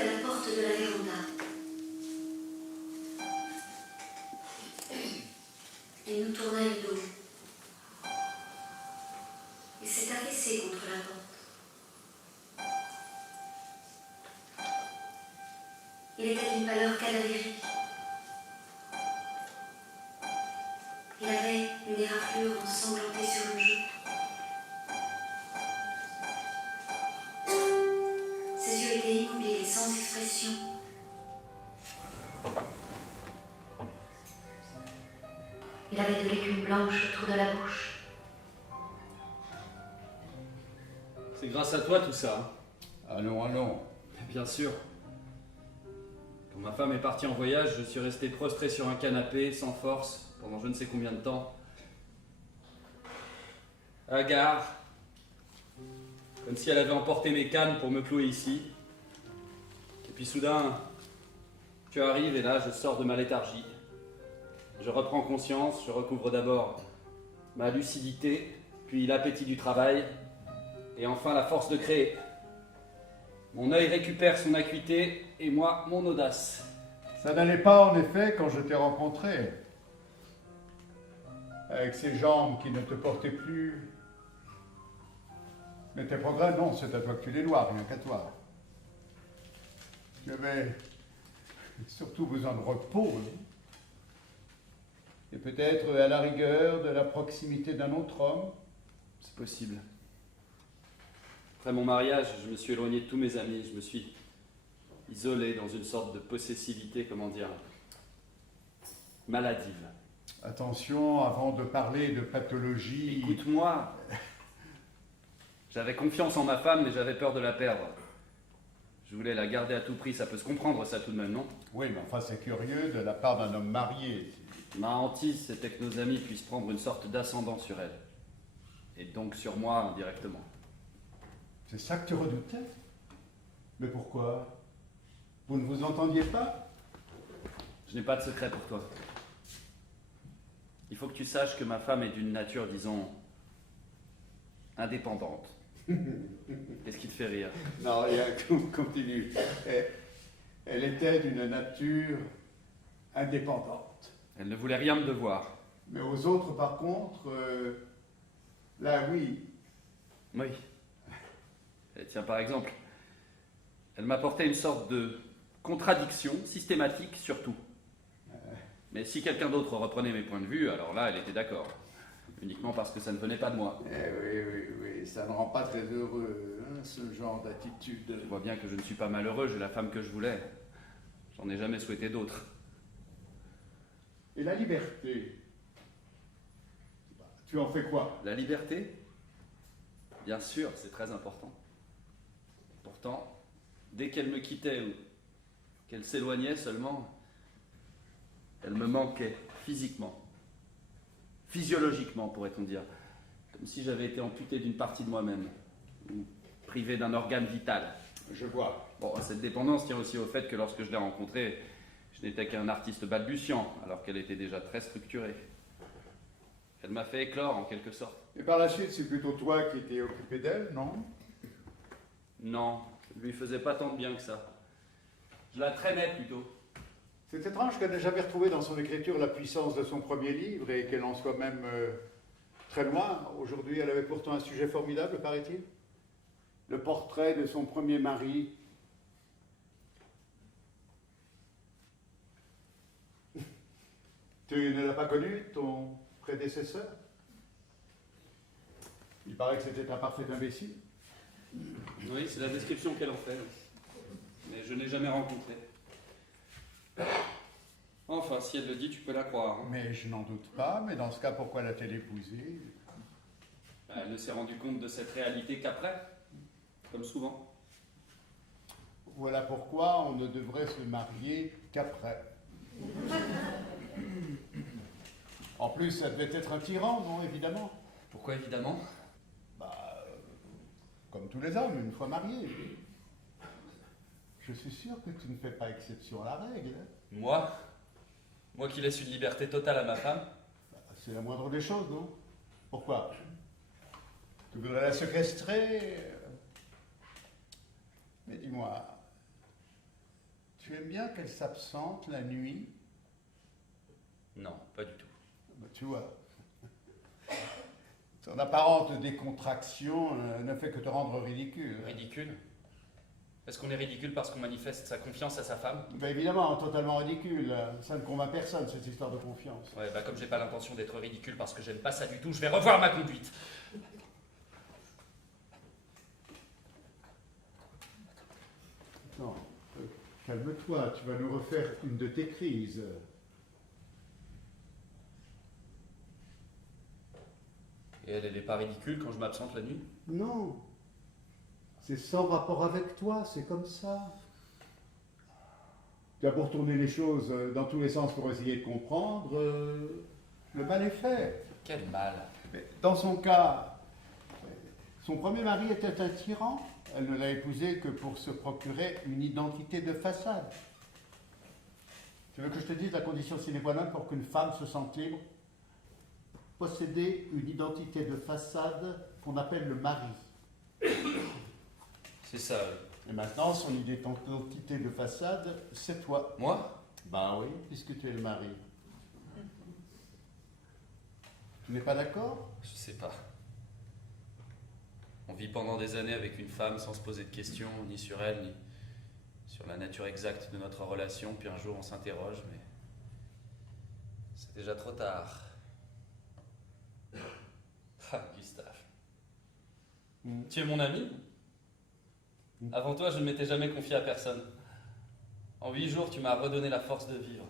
à la porte de la véranda. Il nous tourna le dos. Il s'est affaissé contre la porte. Il était d'une pâleur cadavérique. Il avait une éraflure ensanglantée sur le joue. Ses yeux étaient immobiles et sans expression. Il avait de l'écume blanche autour de la bouche. C'est grâce à toi tout ça. Allons, allons. Bien sûr. Quand ma femme est partie en voyage, je suis resté prostré sur un canapé, sans force, pendant je ne sais combien de temps. Hagard. Comme si elle avait emporté mes cannes pour me clouer ici. Et puis soudain, tu arrives et là, je sors de ma léthargie. Je reprends conscience, je recouvre d'abord ma lucidité, puis l'appétit du travail, et enfin la force de créer. Mon œil récupère son acuité, et moi, mon audace. Ça n'allait pas en effet quand je t'ai rencontré. Avec ces jambes qui ne te portaient plus. Mais tes progrès, non, c'est à toi que tu les dois, rien qu'à toi. Tu avais surtout besoin de repos. Et peut-être à la rigueur de la proximité d'un autre homme. C'est possible. Après mon mariage, je me suis éloigné de tous mes amis, je me suis isolé dans une sorte de possessivité, comment dire, maladive. Attention, avant de parler de pathologie... Écoute-moi. J'avais confiance en ma femme, mais j'avais peur de la perdre. Je voulais la garder à tout prix, ça peut se comprendre ça tout de même, non? Oui, mais enfin c'est curieux de la part d'un homme marié. Ma hantise, c'était que nos amis puissent prendre une sorte d'ascendant sur elle. Et donc sur moi, indirectement. C'est ça que tu redoutais? Mais pourquoi? Vous ne vous entendiez pas? Je n'ai pas de secret pour toi. Il faut que tu saches que ma femme est d'une nature, disons, indépendante. Qu'est-ce qui te fait rire? Non, rien, continue. Elle était d'une nature indépendante. Elle ne voulait rien me devoir. Mais aux autres, par contre, là, oui. Oui. Et tiens, par exemple, elle m'apportait une sorte de contradiction systématique sur tout. Mais si quelqu'un d'autre reprenait mes points de vue, alors là, elle était d'accord. Uniquement parce que ça ne venait pas de moi. Oui, ça ne rend pas très heureux, hein, ce genre d'attitude. Je vois bien que je ne suis pas malheureux, j'ai la femme que je voulais. J'en ai jamais souhaité d'autre. Et la liberté, tu en fais quoi? La liberté? Bien sûr, c'est très important. Pourtant, dès qu'elle me quittait ou qu'elle s'éloignait seulement, elle me manquait physiquement. Physiologiquement, pourrait-on dire. Comme si j'avais été amputé d'une partie de moi-même, ou privé d'un organe vital. Je vois. Bon, cette dépendance tient aussi au fait que lorsque je l'ai rencontrée, je n'étais qu'un artiste balbutiant, alors qu'elle était déjà très structurée. Elle m'a fait éclore, en quelque sorte. Et par la suite, c'est plutôt toi qui étais occupé d'elle, non? Non, je ne lui faisais pas tant de bien que ça. Je la traînais plutôt. C'est étrange qu'elle n'ait jamais retrouvé dans son écriture la puissance de son premier livre et qu'elle en soit même très loin. Aujourd'hui, elle avait pourtant un sujet formidable, paraît-il. Le portrait de son premier mari. Tu ne l'as pas connu, ton prédécesseur? Il paraît que c'était un parfait imbécile. Oui, c'est la description qu'elle en fait. Mais je n'ai jamais rencontré. Enfin, si elle le dit, tu peux la croire. Hein. Mais je n'en doute pas, mais dans ce cas, pourquoi l'a-t-elle épousé? Elle ne s'est rendue compte de cette réalité qu'après, comme souvent. Voilà pourquoi on ne devrait se marier qu'après. En plus, ça devait être un tyran, non, évidemment? Pourquoi évidemment? Comme tous les hommes, une fois mariés. Je suis sûr que tu ne fais pas exception à la règle. Moi? Moi qui laisse une liberté totale à ma femme? C'est la moindre des choses, non? Pourquoi? Tu voudrais la séquestrer? Mais dis-moi, tu aimes bien qu'elle s'absente la nuit? Non, pas du tout. Bah, tu vois. Son apparente décontraction ne fait que te rendre ridicule. Ridicule? Est-ce qu'on est ridicule parce qu'on manifeste sa confiance à sa femme? Bah, évidemment, totalement ridicule. Ça ne convainc personne, cette histoire de confiance. Ouais, bah comme j'ai pas l'intention d'être ridicule parce que j'aime pas ça du tout, je vais revoir ma conduite. Non, calme-toi, tu vas nous refaire une de tes crises. Et elle est pas ridicule quand je m'absente la nuit? Non, c'est sans rapport avec toi, c'est comme ça. Tu as pour tourner les choses dans tous les sens pour essayer de comprendre, le mal est fait. Quel mal. Mais dans son cas, son premier mari était un tyran. Elle ne l'a épousé que pour se procurer une identité de façade. Tu veux que je te dise la condition sine qua non pour qu'une femme se sente libre? Posséder une identité de façade qu'on appelle le mari. C'est ça. Et maintenant, son identité de façade, c'est toi. Moi? Ben oui, puisque tu es le mari. Tu n'es pas d'accord? Je sais pas. On vit pendant des années avec une femme sans se poser de questions, ni sur elle, ni sur la nature exacte de notre relation, puis un jour on s'interroge, mais c'est déjà trop tard. Ah, Gustave. Tu es mon ami? Avant toi, je ne m'étais jamais confié à personne. En 8 jours, tu m'as redonné la force de vivre.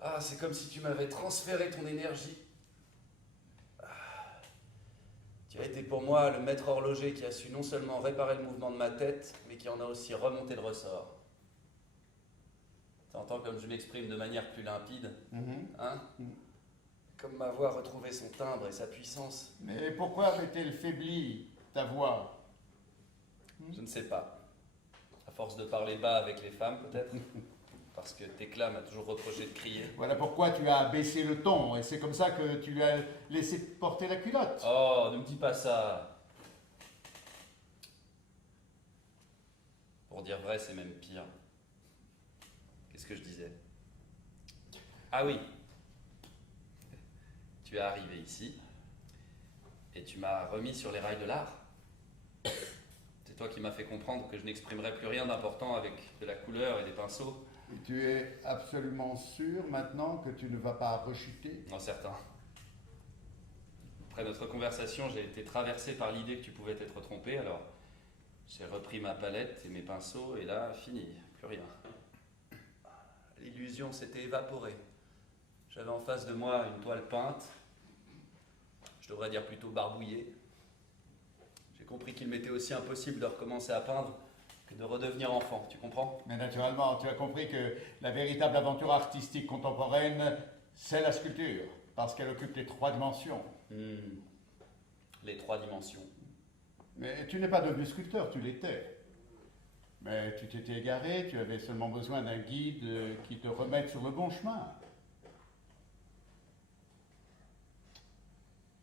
Ah, c'est comme si tu m'avais transféré ton énergie. Tu as été pour moi le maître horloger qui a su non seulement réparer le mouvement de ma tête, mais qui en a aussi remonté le ressort. T'entends comme je m'exprime de manière plus limpide, hein? Comme ma voix a retrouvé son timbre et sa puissance. Mais pourquoi avait-elle faibli ta voix? Je ne sais pas. À force de parler bas avec les femmes, peut-être. Parce que Thécla m'a toujours reproché de crier. Voilà pourquoi tu as baissé le ton, et c'est comme ça que tu lui as laissé porter la culotte. Oh, ne me dis pas ça. Pour dire vrai, c'est même pire. Qu'est-ce que je disais? Ah oui. Tu es arrivé ici, et tu m'as remis sur les rails de l'art. C'est toi qui m'as fait comprendre que je n'exprimerais plus rien d'important avec de la couleur et des pinceaux. Et tu es absolument sûr maintenant que tu ne vas pas rechuter? Non, certain. Après notre conversation, j'ai été traversé par l'idée que tu pouvais être trompé, alors j'ai repris ma palette et mes pinceaux, et là, fini, plus rien. L'illusion s'était évaporée. J'avais en face de moi une toile peinte, je devrais dire plutôt barbouillée. J'ai compris qu'il m'était aussi impossible de recommencer à peindre que de redevenir enfant, tu comprends? Mais naturellement, tu as compris que la véritable aventure artistique contemporaine, c'est la sculpture, parce qu'elle occupe les 3 dimensions. Les 3 dimensions. Mais tu n'es pas devenu sculpteur, tu l'étais. Mais tu t'étais égaré, tu avais seulement besoin d'un guide qui te remette sur le bon chemin.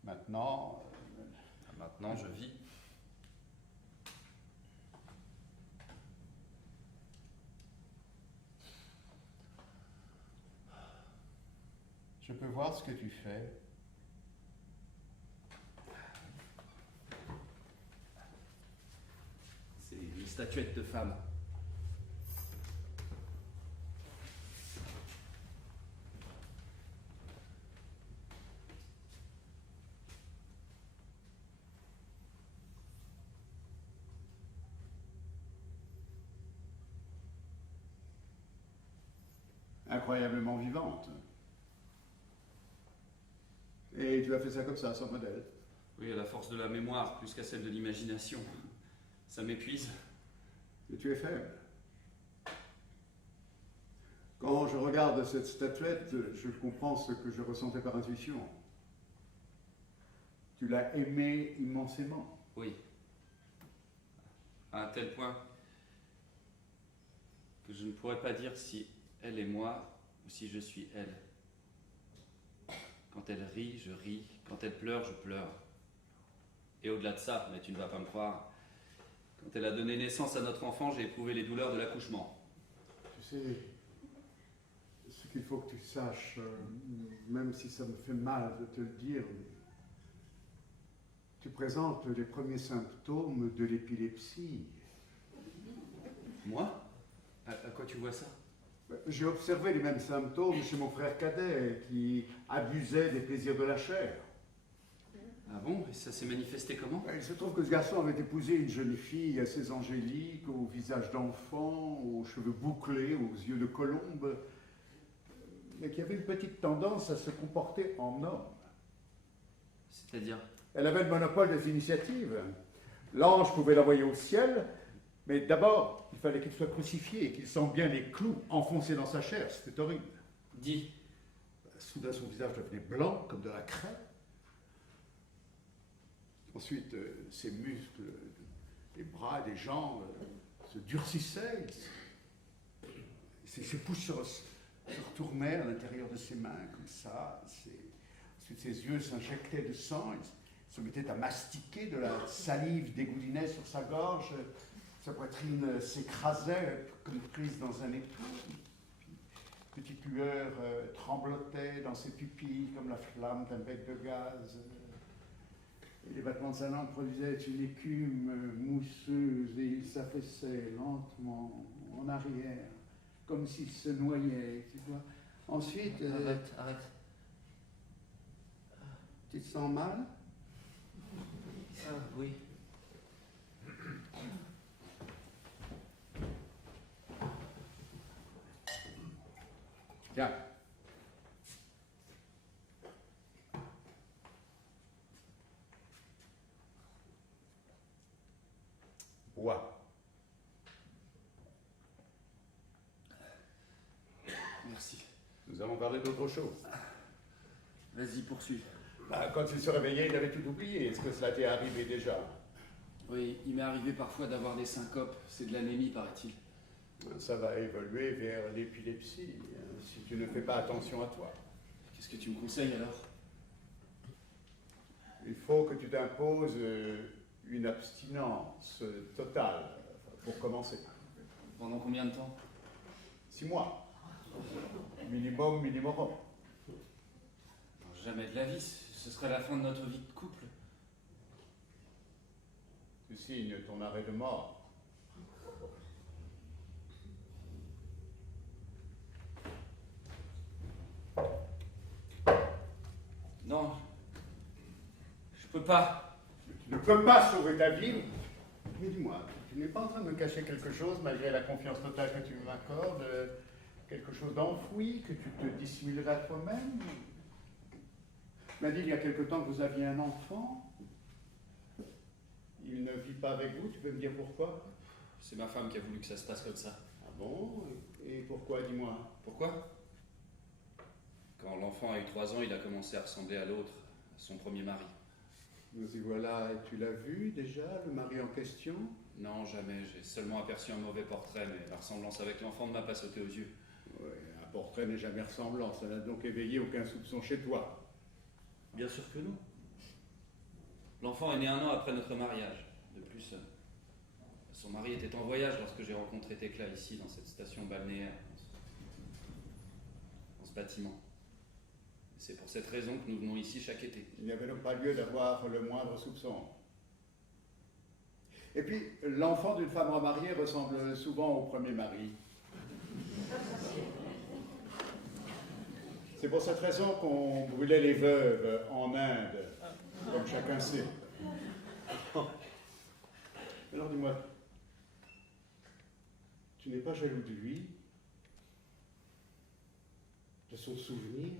Maintenant... Maintenant, je vis. Je peux voir ce que tu fais. C'est une statuette de femme. Incroyablement vivante. Et tu as fait ça comme ça, sans modèle. Oui, à la force de la mémoire, plus qu'à celle de l'imagination. Ça m'épuise. Mais tu es faible. Quand je regarde cette statuette, je comprends ce que je ressentais par intuition. Tu l'as aimée immensément. Oui. À un tel point que je ne pourrais pas dire si elle est moi ou si je suis elle. Quand elle rit, je ris. Quand elle pleure, je pleure. Et au-delà de ça, mais tu ne vas pas me croire, quand elle a donné naissance à notre enfant, j'ai éprouvé les douleurs de l'accouchement. sais, ce qu'il faut que tu saches, même si ça me fait mal de te le dire, mais tu présentes les premiers symptômes de l'épilepsie. Moi? À quoi tu vois ça? J'ai observé les mêmes symptômes chez mon frère cadet qui abusait des plaisirs de la chair. Ah bon? Et ça s'est manifesté comment? Il se trouve que ce garçon avait épousé une jeune fille assez angélique, au visage d'enfant, aux cheveux bouclés, aux yeux de colombe, mais qui avait une petite tendance à se comporter en homme. C'est-à-dire? Elle avait le monopole des initiatives. L'ange pouvait l'envoyer au ciel, mais d'abord, il fallait qu'il soit crucifié et qu'il sente bien les clous enfoncés dans sa chair. C'était horrible. Dis. Soudain, son visage devenait blanc, comme de la craie. Ensuite, ses muscles, les bras et les jambes se durcissaient. Ses pouces se retournaient à l'intérieur de ses mains, comme ça. Ensuite, ses yeux s'injectaient de sang. Il se mettait à mastiquer, de la salive dégoulinait sur sa gorge. Sa poitrine s'écrasait comme prise dans un étau. Petite lueur tremblotait dans ses pupilles comme la flamme d'un bec de gaz. Et les battements de sa langue produisaient une écume mousseuse et il s'affaissait lentement en arrière, comme s'il se noyait, tu vois. Ensuite... Arrête. Tu te sens mal? Ah, oui. Tiens. Bois. Merci. Nous avons parlé d'autre chose. Vas-y, poursuis. Quand il se réveillait, il avait tout oublié. Est-ce que cela t'est arrivé déjà? Oui, il m'est arrivé parfois d'avoir des syncopes. C'est de l'anémie, paraît-il. Ça va évoluer vers l'épilepsie, si tu ne fais pas attention à toi. Qu'est-ce que tu me conseilles alors? Il faut que tu t'imposes une abstinence totale, pour commencer. Pendant combien de temps? 6 mois. Minimum. Jamais de la vie. Ce serait la fin de notre vie de couple. Tu signes ton arrêt de mort. Non. Je peux pas. Tu ne peux pas sauver ta vie. Mais dis-moi, tu n'es pas en train de me cacher quelque chose malgré la confiance totale que tu m'accordes, quelque chose d'enfoui que tu te dissimulerais à toi-même? Tu m'as dit il y a quelque temps que vous aviez un enfant. Il ne vit pas avec vous, tu peux me dire pourquoi? C'est ma femme qui a voulu que ça se passe comme ça. Ah bon? Et pourquoi, dis-moi? Pourquoi? Quand l'enfant a eu 3 ans, il a commencé à ressembler à l'autre, à son premier mari. Nous y voilà, et tu l'as vu déjà, le mari en question? Non, jamais. J'ai seulement aperçu un mauvais portrait, mais la ressemblance avec l'enfant ne m'a pas sauté aux yeux. Ouais, un portrait n'est jamais ressemblant, ça n'a donc éveillé aucun soupçon chez toi. Bien sûr que non. L'enfant est né 1 an après notre mariage. De plus, son mari était en voyage lorsque j'ai rencontré Tecla ici, dans cette station balnéaire, dans ce bâtiment. C'est pour cette raison que nous venons ici chaque été. Il n'y avait donc pas lieu d'avoir le moindre soupçon. Et puis, l'enfant d'une femme remariée ressemble souvent au premier mari. C'est pour cette raison qu'on brûlait les veuves en Inde, comme chacun sait. Alors dis-moi, tu n'es pas jaloux de lui, de son souvenir?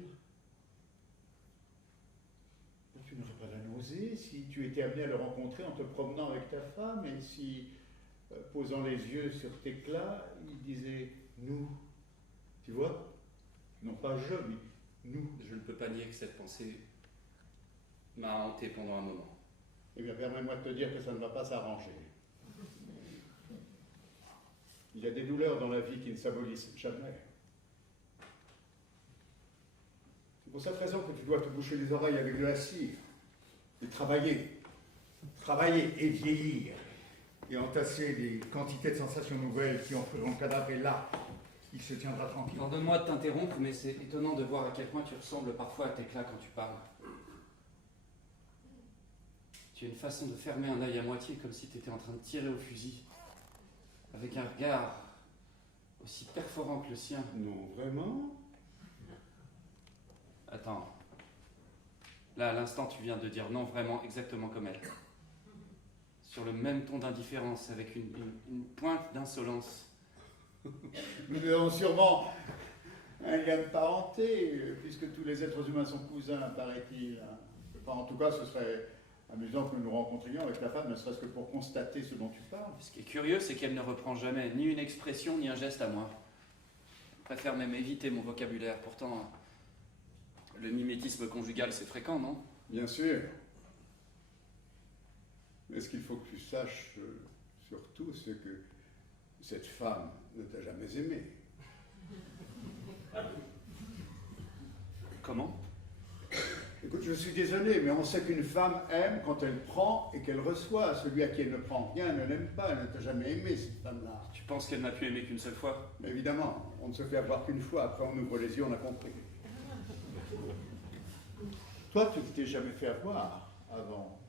Tu n'aurais pas la nausée si tu étais amené à le rencontrer en te promenant avec ta femme et si, posant les yeux sur Tecla, il disait « nous ». Tu vois? Non pas je, mais nous. Je ne peux pas nier que cette pensée m'a hanté pendant un moment. Eh bien, permets-moi de te dire que ça ne va pas s'arranger. Il y a des douleurs dans la vie qui ne s'abolissent jamais. C'est pour cette raison que tu dois te boucher les oreilles avec de la cire et travailler et vieillir et entasser des quantités de sensations nouvelles qui en feront le cadavre là, il se tiendra tranquille. Pardonne-moi de t'interrompre, mais c'est étonnant de voir à quel point tu ressembles parfois à Tecla quand tu parles. Tu as une façon de fermer un œil à moitié comme si tu étais en train de tirer au fusil. Avec un regard aussi perforant que le sien. Non, vraiment? Attends. Là, à l'instant, tu viens de dire non vraiment exactement comme elle. Sur le même ton d'indifférence, avec une pointe d'insolence. Nous avons sûrement un lien de parenté, puisque tous les êtres humains sont cousins, paraît-il. Enfin, en tout cas, ce serait amusant que nous nous rencontrions avec ta femme, ne serait-ce que pour constater ce dont tu parles. Ce qui est curieux, c'est qu'elle ne reprend jamais ni une expression ni un geste à moi. Je préfère même éviter mon vocabulaire. Pourtant, le mimétisme conjugal, c'est fréquent, non? Bien sûr. Mais ce qu'il faut que tu saches, surtout, c'est que cette femme ne t'a jamais aimé. Comment? Écoute, je suis désolé, mais on sait qu'une femme aime quand elle prend et qu'elle reçoit. Celui à qui elle ne prend rien ne l'aime pas, elle ne t'a jamais aimé, cette femme-là. Tu penses qu'elle n'a pu aimer qu'une seule fois? Mais évidemment, on ne se fait avoir qu'une fois, après on ouvre les yeux, on a compris. Toi, tu ne t'es jamais fait avoir avant.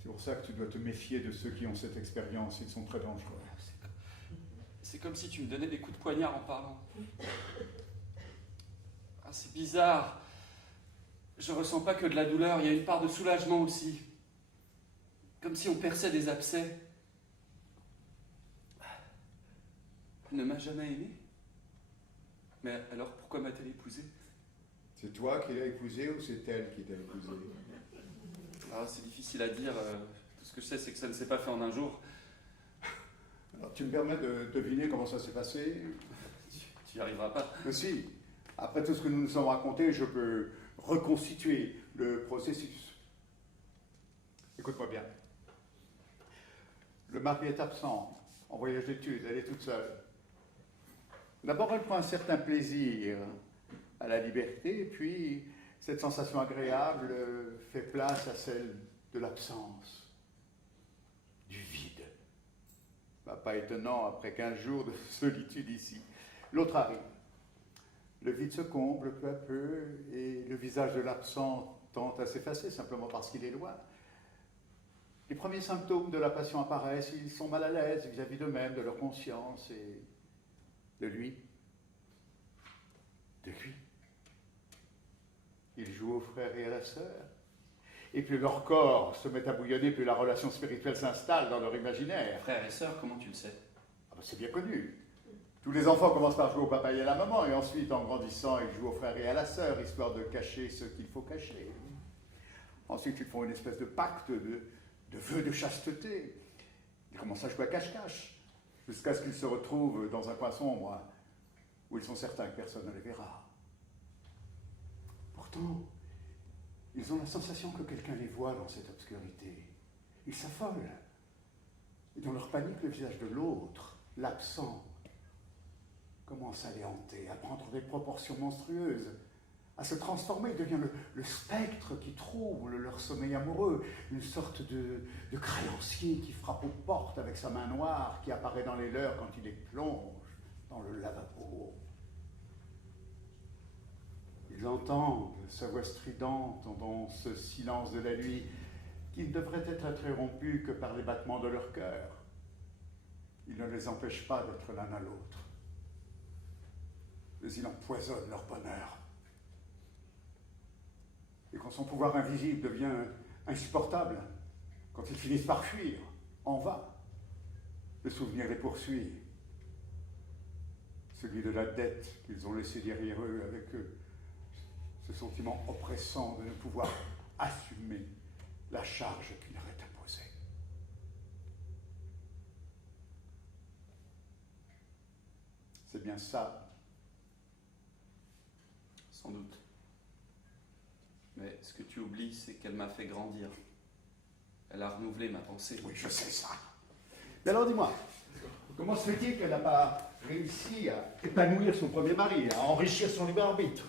C'est pour ça que tu dois te méfier de ceux qui ont cette expérience, ils sont très dangereux. C'est comme si tu me donnais des coups de poignard en parlant. Ah, c'est bizarre. Je ressens pas que de la douleur, il y a une part de soulagement aussi. Comme si on perçait des abcès. Elle ne m'a jamais aimé. Mais alors pourquoi m'a-t-elle épousé? C'est toi qui l'as épousée ou c'est elle qui t'a épousé? Ah, c'est difficile à dire. Tout ce que je sais, c'est que ça ne s'est pas fait en un jour. Alors tu me permets de deviner comment ça s'est passé? Tu n'y arriveras pas. Mais si, après tout ce que nous nous sommes racontés, je peux reconstituer le processus. Écoute-moi bien. Le mari est absent, en voyage d'études, elle est toute seule. D'abord, elle prend un certain plaisir à la liberté, et puis cette sensation agréable fait place à celle de l'absence, du vide. Bah, pas étonnant après 15 jours de solitude ici. L'autre arrive. Le vide se comble peu à peu, et le visage de l'absent tend à s'effacer simplement parce qu'il est loin. Les premiers symptômes de la passion apparaissent, ils sont mal à l'aise vis-à-vis d'eux-mêmes, de leur conscience et de lui. De lui. Ils jouent aux frères et à la sœur. Et plus leur corps se met à bouillonner, plus la relation spirituelle s'installe dans leur imaginaire. Frères et sœurs, comment tu le sais? Ah ben, c'est bien connu. Tous les enfants commencent par jouer au papa et à la maman, et ensuite, en grandissant, ils jouent aux frères et à la sœur, histoire de cacher ce qu'il faut cacher. Ensuite, ils font une espèce de pacte, de vœu de chasteté. Ils commencent à jouer à cache-cache, jusqu'à ce qu'ils se retrouvent dans un coin sombre, où ils sont certains que personne ne les verra. Pourtant, ils ont la sensation que quelqu'un les voit dans cette obscurité. Ils s'affolent. Et dans leur panique, le visage de l'autre, l'absent, commence à les hanter, à prendre des proportions monstrueuses, à se transformer. Il devient le spectre qui trouble leur sommeil amoureux, une sorte de créancier qui frappe aux portes avec sa main noire, qui apparaît dans les leurs quand il les plonge dans le lavabo. Ils entendent sa voix stridente dans ce silence de la nuit qui ne devrait être interrompu que par les battements de leur cœur. Il ne les empêche pas d'être l'un à l'autre. Mais il empoisonne leur bonheur. Et quand son pouvoir invisible devient insupportable, quand ils finissent par fuir, en vain, le souvenir les poursuit. Celui de la dette qu'ils ont laissée derrière eux avec eux. Ce sentiment oppressant de ne pouvoir assumer la charge qui leur est imposée. C'est bien ça. Sans doute. Mais ce que tu oublies, c'est qu'elle m'a fait grandir. Elle a renouvelé ma pensée. Oui, je sais ça. Mais alors dis-moi, comment se fait-il qu'elle n'a pas réussi à épanouir son premier mari, à enrichir son libre arbitre?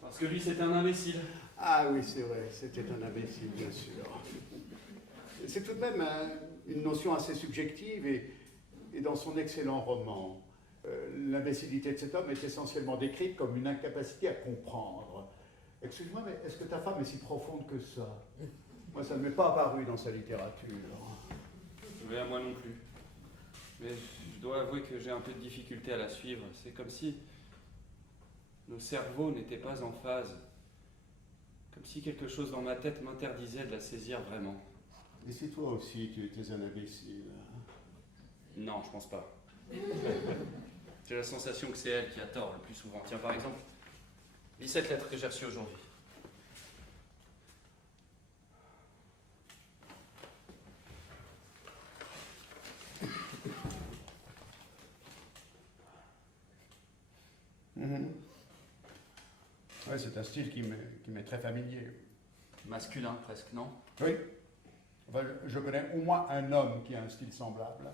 Parce que lui, c'était un imbécile. Ah oui, c'est vrai, c'était un imbécile, bien sûr. C'est tout de même une notion assez subjective et Et dans son excellent roman, l'imbécilité de cet homme est essentiellement décrite comme une incapacité à comprendre. Excuse-moi, mais est-ce que ta femme est si profonde que ça? Moi, ça ne m'est pas apparu dans sa littérature. Mais à moi non plus. Mais je dois avouer que j'ai un peu de difficulté à la suivre. C'est comme si nos cerveaux n'étaient pas en phase. Comme si quelque chose dans ma tête m'interdisait de la saisir vraiment. Et si toi aussi, tu étais un imbécile? Non, je pense pas. J'ai la sensation que c'est elle qui a tort le plus souvent. Tiens, par exemple, lis cette lettre que j'ai reçue aujourd'hui. Ouais, c'est un style qui m'est très familier. Masculin, presque, non? Oui. Enfin, je connais au moins un homme qui a un style semblable.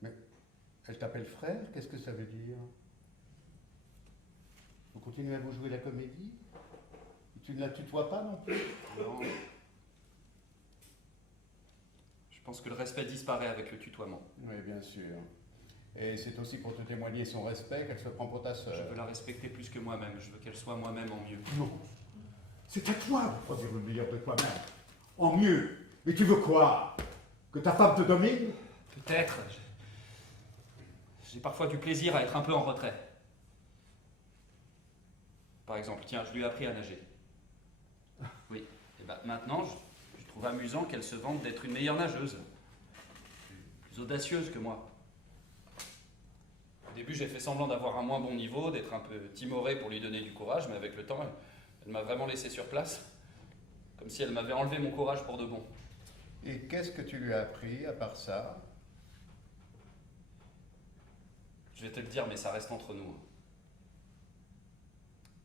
Mais elle t'appelle frère? Qu'est-ce que ça veut dire? Vous continuez à vous jouer la comédie? Tu ne la tutoies pas non plus? Non. Je pense que le respect disparaît avec le tutoiement. Oui, bien sûr. Et c'est aussi pour te témoigner son respect qu'elle se prend pour ta sœur. Je veux la respecter plus que moi-même. Je veux qu'elle soit moi-même en mieux. Non. C'est à toi de produire le meilleur de toi-même. En mieux. Mais tu veux quoi? Que ta femme te domine? Peut-être. J'ai parfois du plaisir à être un peu en retrait. Par exemple, tiens, je lui ai appris à nager. Oui. Et ben maintenant, je trouve amusant qu'elle se vante d'être une meilleure nageuse. Plus audacieuse que moi. Au début, j'ai fait semblant d'avoir un moins bon niveau, d'être un peu timoré pour lui donner du courage, mais avec le temps, elle m'a vraiment laissé sur place. Comme si elle m'avait enlevé mon courage pour de bon. Et qu'est-ce que tu lui as appris à part ça? Je vais te le dire, mais ça reste entre nous.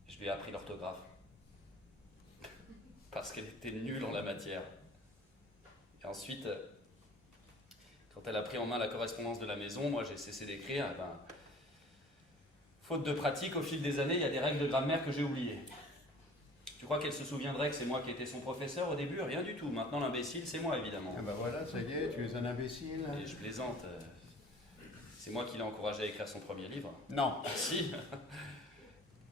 Je lui ai appris l'orthographe. Parce qu'elle était nulle en la matière. Et ensuite, quand elle a pris en main la correspondance de la maison, moi j'ai cessé d'écrire. Et ben, faute de pratique, au fil des années, il y a des règles de grammaire que j'ai oubliées. Tu crois qu'elle se souviendrait que c'est moi qui étais son professeur au début? Rien du tout. Maintenant, l'imbécile, c'est moi, évidemment. Ah ben voilà, ça y est, tu es un imbécile. Et je plaisante. C'est moi qui l'ai encouragé à écrire son premier livre. Non. Si.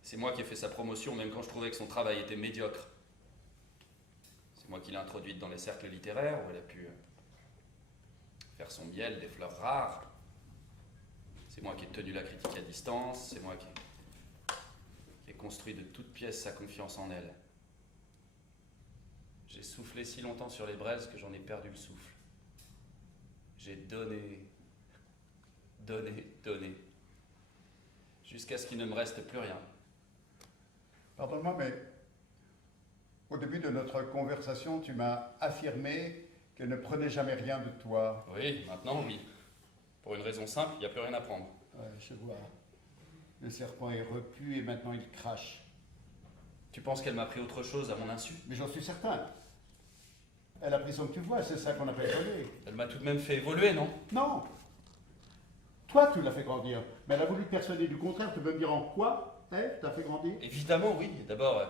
C'est moi qui ai fait sa promotion, même quand je trouvais que son travail était médiocre. C'est moi qui l'ai introduite dans les cercles littéraires, où elle a pu faire son miel des fleurs rares. C'est moi qui ai tenu la critique à distance. C'est moi qui ai construit de toutes pièces sa confiance en elle. J'ai soufflé si longtemps sur les braises que j'en ai perdu le souffle. J'ai donné, jusqu'à ce qu'il ne me reste plus rien. Pardonne-moi, mais au début de notre conversation, tu m'as affirmé qu'elle ne prenait jamais rien de toi. Oui, maintenant oui. Pour une raison simple, il n'y a plus rien à prendre. Ouais, je vois. Le serpent est repu et maintenant il crache. Tu penses qu'elle m'a pris autre chose à mon insu? Mais j'en suis certain. Elle a pris son que tu vois, c'est ça qu'on appelle voler. Elle m'a tout de même fait évoluer, non? Non. Toi, tu l'as fait grandir. Mais elle a voulu te persuader du contraire. Tu peux me dire en quoi elle t'a fait grandir? Évidemment, oui. D'abord,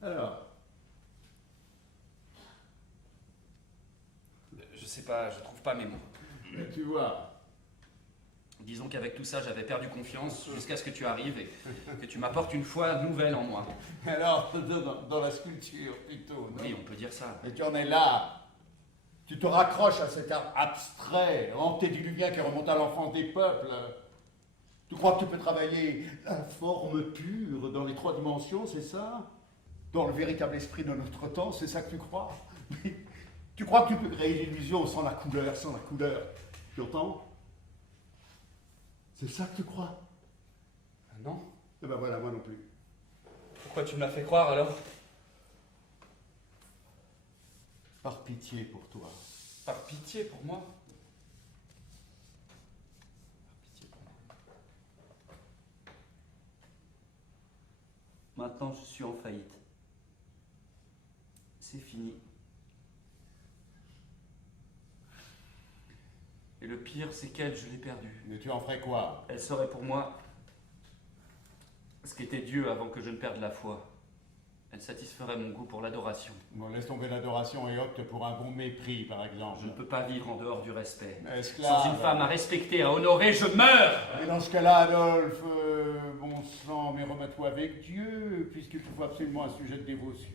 Alors, je sais pas, je trouve pas mes mots. tu vois. Disons qu'avec tout ça, j'avais perdu confiance jusqu'à ce que tu arrives et que tu m'apportes une foi nouvelle en moi. Alors, dans la sculpture, plutôt. Non? Oui, on peut dire ça. Et tu en es là. Tu te raccroches à cet art abstrait, antédiluvien qui remonte à l'enfance des peuples. Tu crois que tu peux travailler la forme pure dans les trois dimensions, c'est ça? Dans le véritable esprit de notre temps, c'est ça que tu crois? Tu crois que tu peux créer l'illusion sans la couleur, Tu entends? C'est ça que tu crois? Ah non? Eh ben voilà, moi non plus. Pourquoi tu me l'as fait croire alors? Par pitié pour toi. Par pitié pour moi? Par pitié pour moi. Maintenant, je suis en faillite. C'est fini. Et le pire, c'est qu'elle, je l'ai perdue. Mais tu en ferais quoi? Elle serait pour moi ce qu'était Dieu avant que je ne perde la foi. Elle satisferait mon goût pour l'adoration. Bon, laisse tomber l'adoration et opte pour un bon mépris, par exemple. Je ne peux pas vivre en dehors du respect. Esclave. Sans une femme à respecter, à honorer, je meurs! Et dans ce cas-là, Adolphe, bon sang, mais remets-toi avec Dieu, puisque tu vois absolument un sujet de dévotion.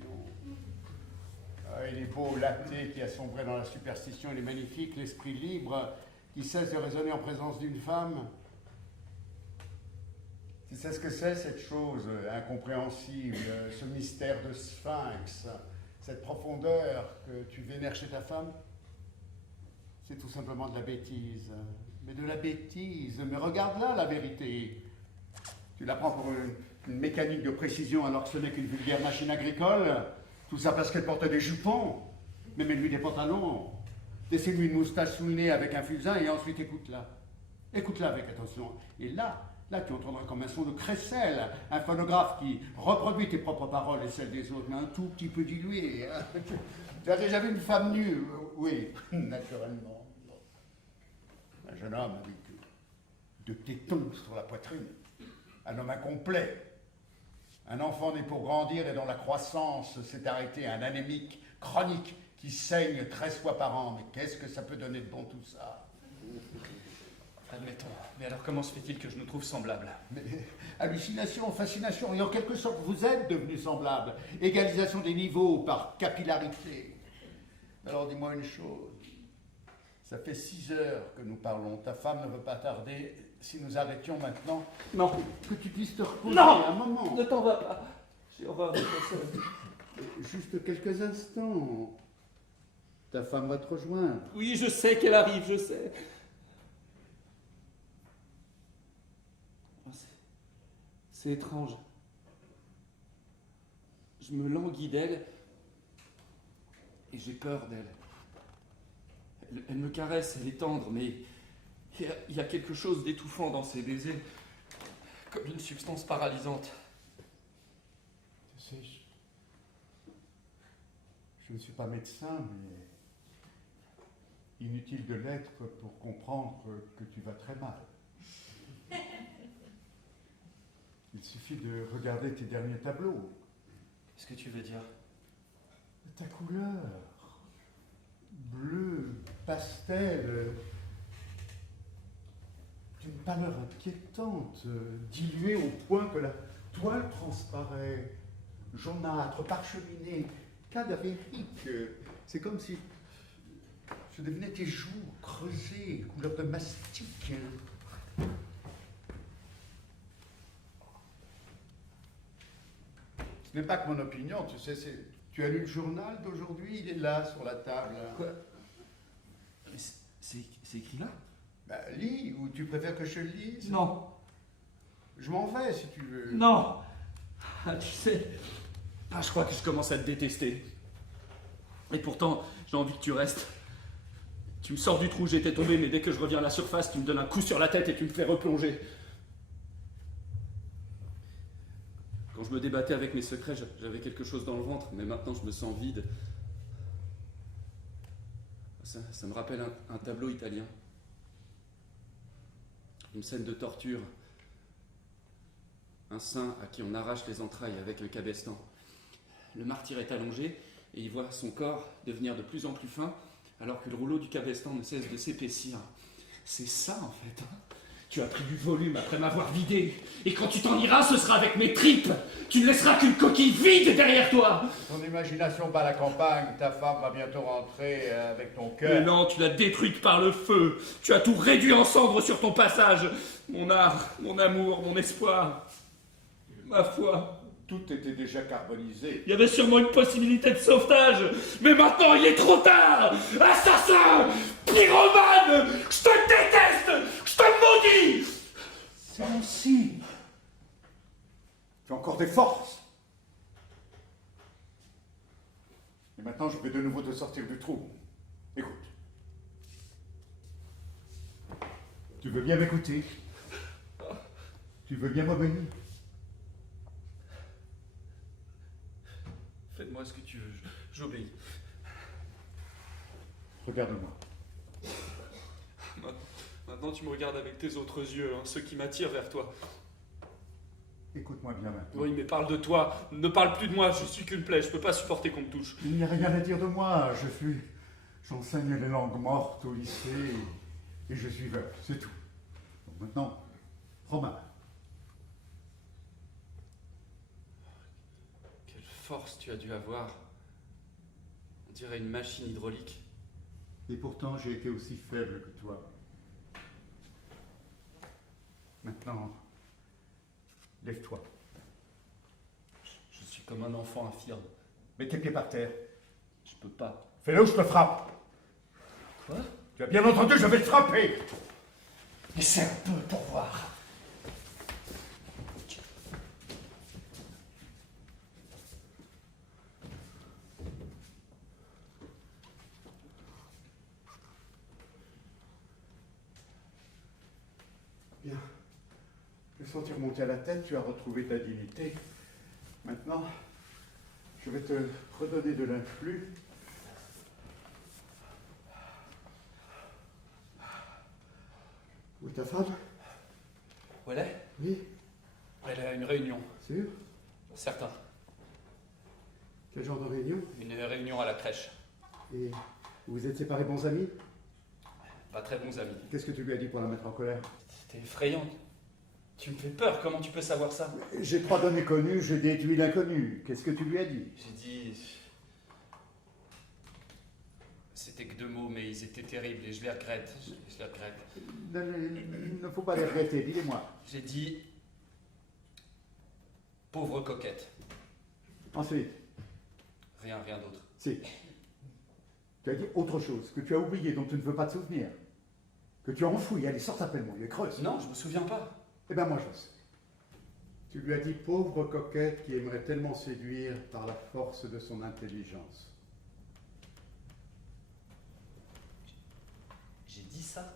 Ah, il est beau, l'athée qui a sombré dans la superstition, il est magnifique, l'esprit libre qui cesse de raisonner en présence d'une femme. Tu sais ce que c'est, cette chose incompréhensible, ce mystère de sphinx, cette profondeur que tu vénères chez ta femme? C'est tout simplement de la bêtise. Mais de la bêtise. Mais regarde là la vérité. Tu la prends pour une mécanique de précision alors que ce n'est qu'une vulgaire machine agricole. Tout ça parce qu'elle portait des jupons. Mais mets-lui des pantalons. Dessine-lui une moustache sous le nez avec un fusain et ensuite écoute-la. Écoute-la avec attention. Et là tu entendras comme un son de crécelle, un phonographe qui reproduit tes propres paroles et celles des autres, mais un tout petit peu dilué. Tu as déjà vu une femme nue? Oui, naturellement. Un jeune homme avec de tétons sur la poitrine. Un homme incomplet. Un enfant né pour grandir et dont la croissance s'est arrêtée. Un anémique chronique qui saigne 13 fois par an. Mais qu'est-ce que ça peut donner de bon tout ça? Admettons. Mais alors comment se fait-il que je nous trouve semblables? Mais, hallucination, fascination, et en quelque sorte vous êtes devenus semblables. Égalisation des niveaux par capillarité. Alors dis-moi une chose. Ça fait 6 heures que nous parlons. Ta femme ne veut pas tarder. Si nous arrêtions maintenant, Non. que tu puisses te reposer Non. un moment. Ne t'en va pas. J'ai horreur de ça. Juste quelques instants. Ta femme va te rejoindre. Oui, je sais qu'elle arrive, je sais. C'est étrange. Je me languis d'elle et j'ai peur d'elle. Elle me caresse, elle est tendre, mais il y a quelque chose d'étouffant dans ses baisers, comme une substance paralysante. Tu sais, je ne suis pas médecin, mais inutile de l'être pour comprendre que tu vas très mal. Il suffit de regarder tes derniers tableaux. Qu'est-ce que tu veux dire? Ta couleur, bleu, pastel, d'une pâleur inquiétante, diluée au point que la toile transparaît, jaunâtre, parcheminée, cadavérique. C'est comme si je devinais tes joues creusées, couleur de mastic. Ce n'est pas que mon opinion, tu sais, tu as lu le journal d'aujourd'hui, il est là, sur la table. Quoi? Mais c'est écrit là? Bah, lis, ou tu préfères que je le lise? Non. Je m'en vais, si tu veux. Non. Ah, tu sais, je crois que je commence à te détester. Et pourtant, j'ai envie que tu restes. Tu me sors du trou où j'étais tombé, mais dès que je reviens à la surface, tu me donnes un coup sur la tête et tu me fais replonger. Quand je me débattais avec mes secrets, j'avais quelque chose dans le ventre, mais maintenant je me sens vide. Ça me rappelle un tableau italien. Une scène de torture. Un saint à qui on arrache les entrailles avec un cabestan. Le martyr est allongé et il voit son corps devenir de plus en plus fin alors que le rouleau du cabestan ne cesse de s'épaissir. C'est ça en fait. Tu as pris du volume après m'avoir vidé. Et quand tu t'en iras, ce sera avec mes tripes. Tu ne laisseras qu'une coquille vide derrière toi. Ton imagination bat la campagne, ta femme va bientôt rentrer avec ton Mais cœur. non, tu l'as détruite par le feu. Tu as tout réduit en cendres sur ton passage. Mon art, mon amour, mon espoir, ma foi. Tout était déjà carbonisé. Il y avait sûrement une possibilité de sauvetage. Mais maintenant, il est trop tard. Assassin, pyromane, je te déteste, je te maudis. C'est ainsi. Tu as encore des forces. Et maintenant, je vais de nouveau te sortir du trou. Écoute. Tu veux bien m'écouter? Tu veux bien m'obéir? Fais-moi ce que tu veux, j'obéis. Regarde-moi. Maintenant, tu me regardes avec tes autres yeux, hein, ceux qui m'attirent vers toi. Écoute. Écoute-moi bien maintenant. Oui, mais parle de toi. Ne parle plus de moi. Je suis qu'une plaie. Je peux pas supporter qu'on me touche. Il n'y a rien à dire de moi. J'enseigne les langues mortes au lycée et je suis veuf, c'est tout. Donc maintenant, prends ma main. Quelle force tu as dû avoir. On dirait une machine hydraulique. Et pourtant, j'ai été aussi faible que toi. Maintenant, lève-toi. Je suis comme un enfant infirme. Mets tes pieds par terre. Je peux pas. Fais-le ou je te frappe. Quoi? Tu as bien entendu, je vais te frapper. Essaie un peu pour voir. Bien. Le sang t'est remonté à la tête, tu as retrouvé ta dignité. Maintenant, je vais te redonner de l'influx. Où est ta femme? Où elle est? Oui, Elle a une réunion. sûr. Certain. Quel genre de réunion? Une réunion à la crèche. Et vous êtes séparés bons amis? Pas très bons amis. Qu'est-ce que tu lui as dit pour la mettre en colère? C'était effrayant. Tu me fais peur. Comment tu peux savoir ça? J'ai 3 données connues, j'ai déduit l'inconnu. Qu'est-ce que tu lui as dit? J'ai dit... C'était que 2 mots, mais ils étaient terribles et je les regrette. Je les regrette. Il ne faut pas les regretter, dis-les-moi. J'ai dit... Pauvre coquette. Ensuite, Rien d'autre. si. Tu as dit autre chose, que tu as oublié, dont tu ne veux pas te souvenir. Que tu as enfoui, allez, sors simplement, il est creuse. Non, je me souviens pas. Eh bien, moi, je sais. Tu lui as dit pauvre coquette qui aimerait tellement séduire par la force de son intelligence. J'ai dit ça?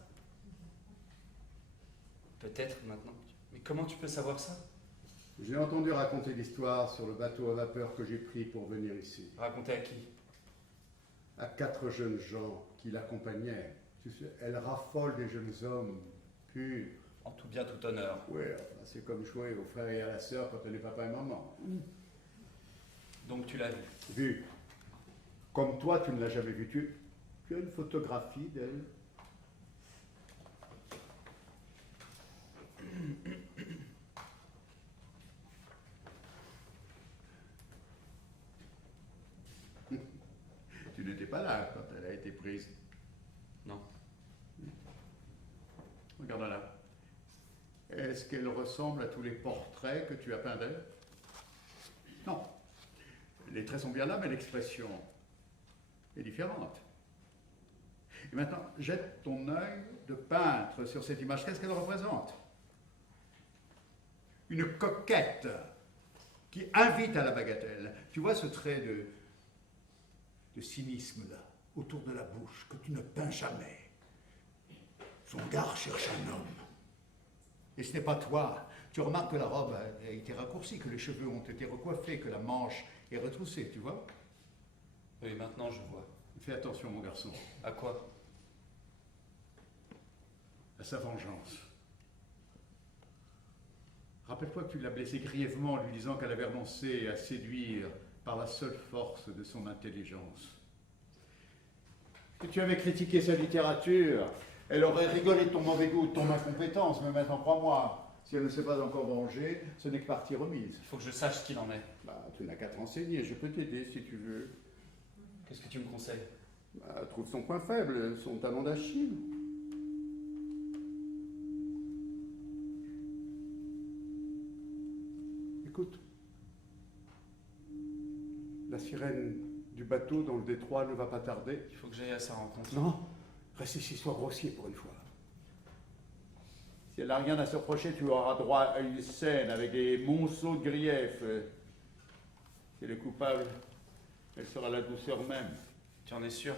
Peut-être maintenant. Mais comment tu peux savoir ça? J'ai entendu raconter l'histoire sur le bateau à vapeur que j'ai pris pour venir ici. Raconter à qui? À 4 jeunes gens qui l'accompagnaient. Tu sais, elle raffole des jeunes hommes purs. En tout bien, tout honneur. Oui, enfin, c'est comme jouer au frère et à la sœur quand on est papa et maman. Donc tu l'as vu. Vu. Comme toi, tu ne l'as jamais vu. Tu as une photographie d'elle. Tu n'étais pas là quand elle a été prise. Non. Regarde-la. Est-ce qu'elle ressemble à tous les portraits que tu as peints d'elle? Non. Les traits sont bien là, mais l'expression est différente. Et maintenant, jette ton œil de peintre sur cette image. Qu'est-ce qu'elle représente? Une coquette qui invite à la bagatelle. Tu vois ce trait de cynisme là, autour de la bouche, que tu ne peins jamais. Son regard cherche un homme. Et ce n'est pas toi. Tu remarques que la robe a été raccourcie, que les cheveux ont été recoiffés, que la manche est retroussée, tu vois? Oui, maintenant je vois. Fais attention, mon garçon, À quoi? à sa vengeance. Rappelle-toi que tu l'as blessée grièvement en lui disant qu'elle avait renoncé à séduire par la seule force de son intelligence. Si tu avais critiqué sa littérature, elle aurait rigolé de ton mauvais goût, de ton incompétence, mais maintenant, crois-moi, si elle ne s'est pas encore vengée, ce n'est que partie remise. Il faut que je sache ce qu'il en est. Bah, tu n'as qu'à te renseigner, je peux t'aider si tu veux. Qu'est-ce que tu me conseilles? Bah, trouve son point faible, son talon d'Achille. Écoute, la sirène du bateau dans le détroit ne va pas tarder. Il faut que j'aille à sa rencontre. Non, reste ici, sois grossier pour une fois. Si elle n'a rien à se reprocher, tu auras droit à une scène avec des monceaux de griefs. Si elle est coupable, elle sera la douceur même. Tu en es sûr?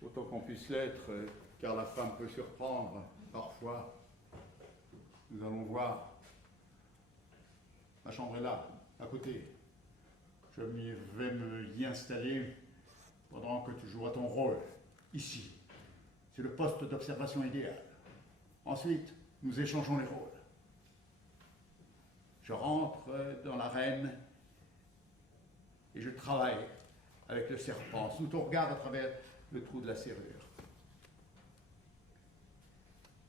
Autant qu'on puisse l'être, car la femme peut surprendre, parfois. Nous allons voir. Ma chambre est là, à côté. Je vais y installer pendant que tu joueras ton rôle, ici. C'est le poste d'observation idéal. Ensuite, nous échangeons les rôles. Je rentre dans l'arène et je travaille avec le serpent, sous ton regard à travers le trou de la serrure.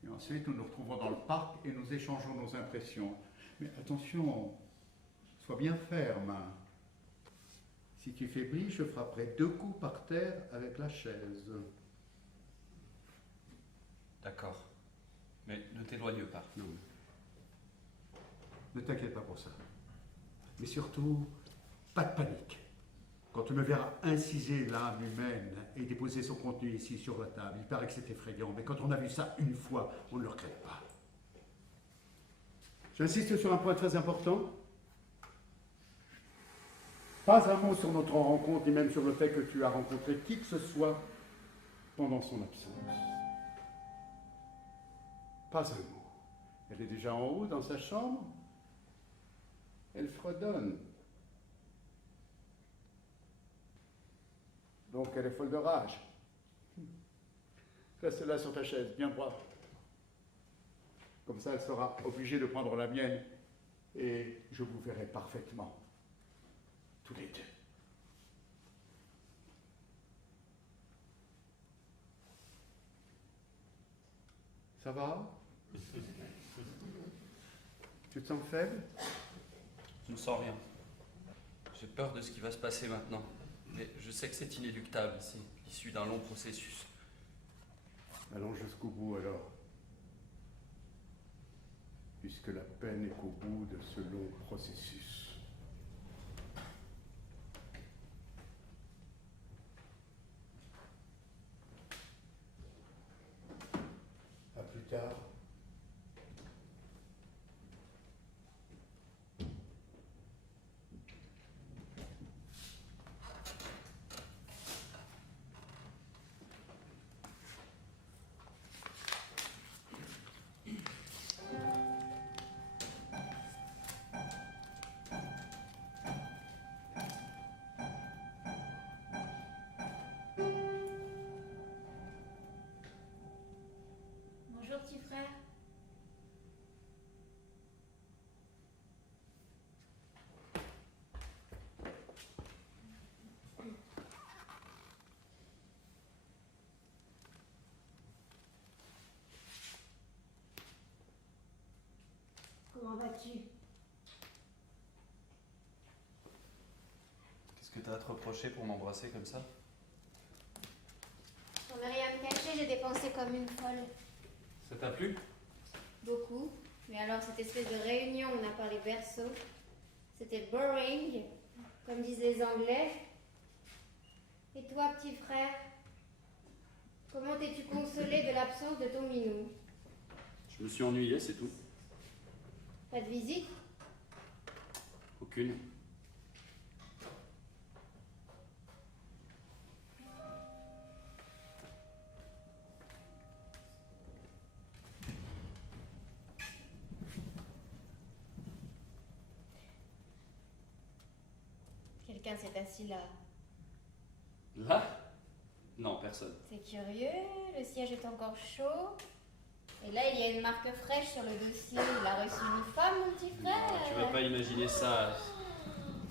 Et ensuite, nous nous retrouvons dans le parc et nous échangeons nos impressions. Mais attention, sois bien ferme. Si tu es fébrile, je frapperai 2 coups par terre avec la chaise. D'accord. Mais ne t'éloigne pas. Non. Ne t'inquiète pas pour ça. Mais surtout, pas de panique. Quand tu me verras inciser l'âme humaine et déposer son contenu ici sur la table, il paraît que c'est effrayant, mais quand on a vu ça une fois, on ne le regrette pas. J'insiste sur un point très important. Pas un mot sur notre rencontre, ni même sur le fait que tu as rencontré qui que ce soit pendant son absence. Pas un mot. Elle est déjà en haut dans sa chambre. Elle fredonne. Donc elle est folle de rage. Reste là sur ta chaise, bien droit. Comme ça, elle sera obligée de prendre la mienne et je vous verrai parfaitement. Tous les deux. Ça va? Tu te sens faible? Je ne sens rien. J'ai peur de ce qui va se passer maintenant. Mais je sais que c'est inéluctable, c'est l'issue d'un long processus. Allons jusqu'au bout alors. Puisque la peine est qu'au bout de ce long processus. À plus tard. Bonjour petit frère. Comment vas-tu? Qu'est-ce que t'as à te reprocher pour m'embrasser comme ça? J'en ai rien à me cacher, j'ai dépensé comme une folle. Ça t'a plu? Beaucoup. Mais alors cette espèce de réunion où on a parlé berceau, c'était boring, comme disent les Anglais. Et toi, petit frère, comment t'es-tu consolé de l'absence de ton minou? Je me suis ennuyé, c'est tout. Pas de visite? Aucune. Quelqu'un s'est assis là. Là? Non, personne. C'est curieux, le siège est encore chaud. Et là, il y a une marque fraîche sur le dossier. Il a reçu une femme, mon petit frère. Non, tu vas pas imaginer ça.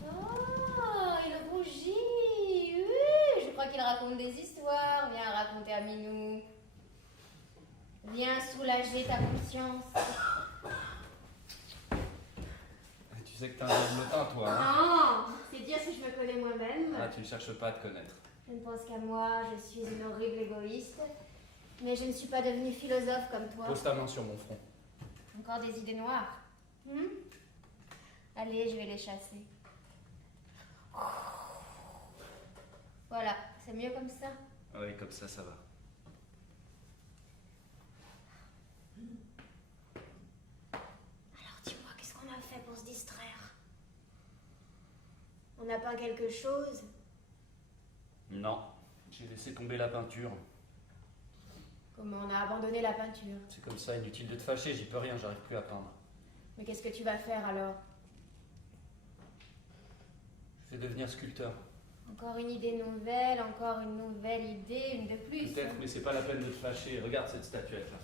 Oh, il rougit. Oui, je crois qu'il raconte des histoires. Viens raconter à Minou. Viens soulager ta conscience. Tu sais que t'es un diablotin, toi, hein? Non, c'est dire si je me connais moi-même. Ah, tu ne cherches pas à te connaître. Je ne pense qu'à moi, je suis une horrible égoïste. Mais je ne suis pas devenue philosophe comme toi. Pose ta main sur mon front. Encore des idées noires. Allez, je vais les chasser. Voilà, c'est mieux comme ça. Ah oui, comme ça va. Alors dis-moi, qu'est-ce qu'on a fait pour se distraire? On a peint quelque chose? Non, j'ai laissé tomber la peinture. Comment on a abandonné la peinture? C'est comme ça, inutile de te fâcher, j'y peux rien, j'arrive plus à peindre. Mais qu'est-ce que tu vas faire alors? Je vais devenir sculpteur. Encore une idée nouvelle, encore une nouvelle idée, une de plus. Peut-être, mais c'est pas la peine de te fâcher. Regarde cette statuette là.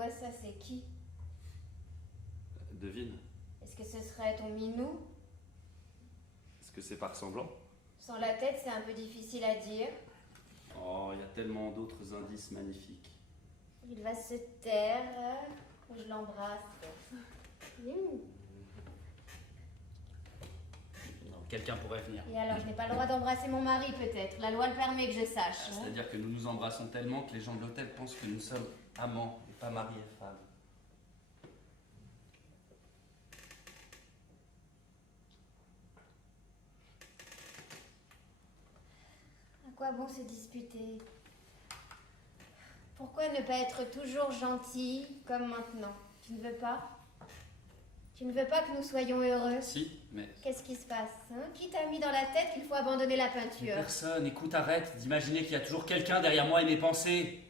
toi, ça, c'est qui? Devine. Est-ce que ce serait ton minou? Est-ce que c'est par semblant? Sans la tête, c'est un peu difficile à dire. Oh, il y a tellement d'autres indices magnifiques. Il va se taire. Je l'embrasse. Non, quelqu'un pourrait venir. Et alors, je n'ai pas le droit d'embrasser mon mari, peut-être. La loi le permet que je sache. hein. C'est-à-dire que nous nous embrassons tellement que les gens de l'hôtel pensent que nous sommes amants et pas mari et femme. À quoi bon se disputer? Pourquoi ne pas être toujours gentil, comme maintenant? Tu ne veux pas? Tu ne veux pas que nous soyons heureux? Si, mais... Qu'est-ce qui se passe, hein? Qui t'a mis dans la tête qu'il faut abandonner la peinture? Personne, écoute, arrête d'imaginer qu'il y a toujours quelqu'un derrière moi et mes pensées.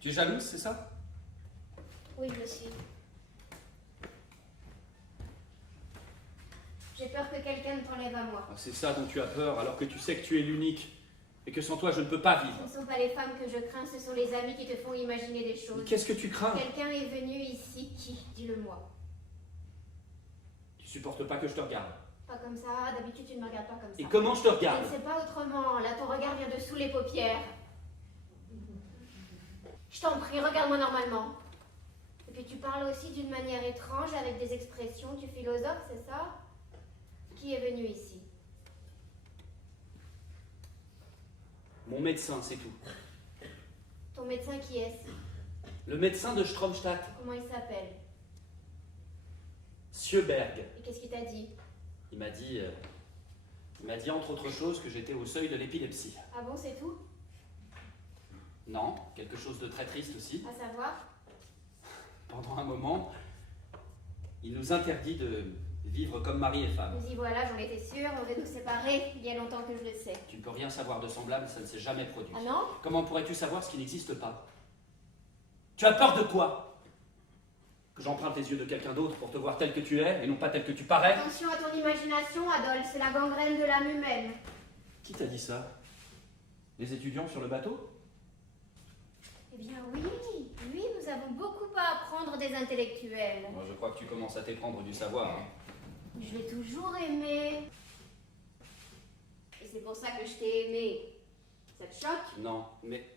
Tu es jalouse, c'est ça? Oui, je le suis. J'ai peur que quelqu'un ne t'enlève à moi. Ah, c'est ça dont tu as peur, alors que tu sais que tu es l'unique. Et que sans toi, je ne peux pas vivre. Ce ne sont pas les femmes que je crains, ce sont les amis qui te font imaginer des choses. Mais qu'est-ce que tu crains? Quelqu'un est venu ici, qui? Dis-le-moi. Tu supportes pas que je te regarde. Pas comme ça, d'habitude tu ne me regardes pas comme ça. Et comment je te Je regarde? ne sais pas autrement, là ton regard vient de sous les paupières. Je t'en prie, regarde-moi normalement. Et puis tu parles aussi d'une manière étrange, avec des expressions, tu philosophes, c'est ça? Qui est venu ici? Mon médecin, c'est tout. Ton médecin qui est-ce? Le médecin de Stromstadt, Comment il s'appelle? Sjöberg. Et qu'est-ce qu'il t'a dit? Il m'a dit entre autres choses que j'étais au seuil de l'épilepsie. Ah bon, c'est tout? Non, quelque chose de très triste aussi. À savoir? Pendant un moment, il nous interdit de vivre comme mari et femme. Nous y voilà, j'en étais sûre, on va nous séparer, il y a longtemps que je le sais. Tu ne peux rien savoir de semblable, ça ne s'est jamais produit. Ah non? Comment pourrais-tu savoir ce qui n'existe pas? Tu as peur de quoi? Que j'emprunte les yeux de quelqu'un d'autre pour te voir tel que tu es et non pas tel que tu parais? Attention à ton imagination, Adolphe, c'est la gangrène de l'âme humaine. Qui t'a dit ça? Les étudiants sur le bateau? Eh bien oui, nous avons beaucoup à apprendre des intellectuels. Moi, je crois que tu commences à t'éprendre du savoir. hein. Je l'ai toujours aimé. Et c'est pour ça que je t'ai aimé. Ça te choque? Non, mais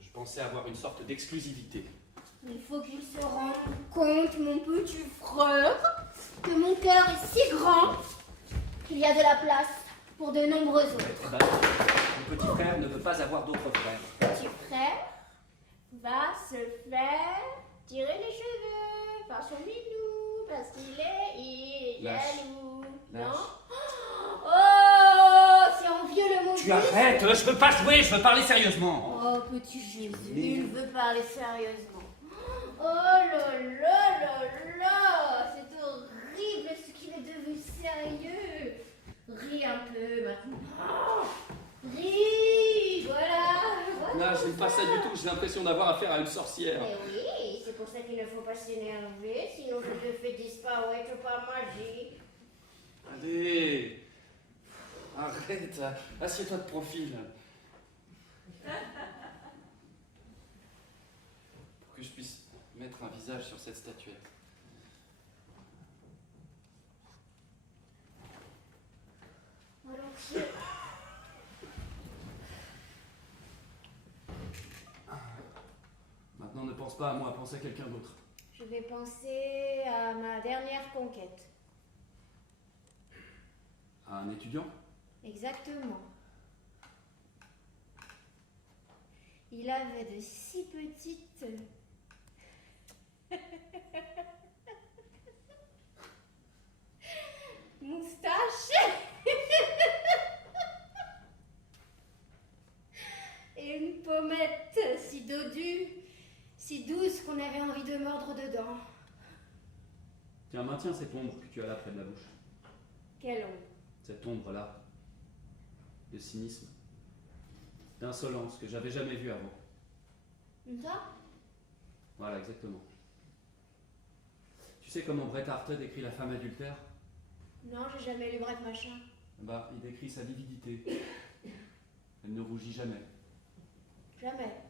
je pensais avoir une sorte d'exclusivité. Il faut qu'il se rende compte, mon petit frère, que mon cœur est si grand qu'il y a de la place pour de nombreux autres. Bah, mon petit frère ne veut pas avoir d'autres frères. Petit frère va se faire tirer les cheveux par son minou parce qu'il est Lâche. jaloux. Lâche. Non? Oh, c'est envieux le mot. Tu juste. arrêtes, je veux pas jouer, je veux parler sérieusement. Oh, petit Jésus, il veut parler sérieusement. Oh là là là là, c'est horrible ce qu'il est devenu sérieux. Ris un peu maintenant. Ris, voilà. Non, je n'aime pas ça du tout, j'ai l'impression d'avoir affaire à une sorcière. Mais oui, c'est pour ça qu'il ne faut pas s'énerver, sinon je te fais disparaître par magie. Allez, arrête, assieds-toi de profil. Pour que je puisse mettre un visage sur cette statuette. Volontiers. Maintenant, ne pense pas à moi, pense à quelqu'un d'autre. Je vais penser à ma dernière conquête. À un étudiant? Exactement. Il avait de si petites... moustaches et une pommette si dodue, si douce qu'on avait envie de mordre dedans. Tiens, maintiens cette ombre que tu as là près de la bouche. Quelle ombre. Cette ombre-là. De cynisme. D'insolence que j'avais jamais vue avant. Ça? Voilà, exactement. Tu sais comment Bret Harte décrit la femme adultère? Non, j'ai jamais lu Bret Machin. Bah, il décrit sa lividité. Elle ne rougit jamais. Jamais.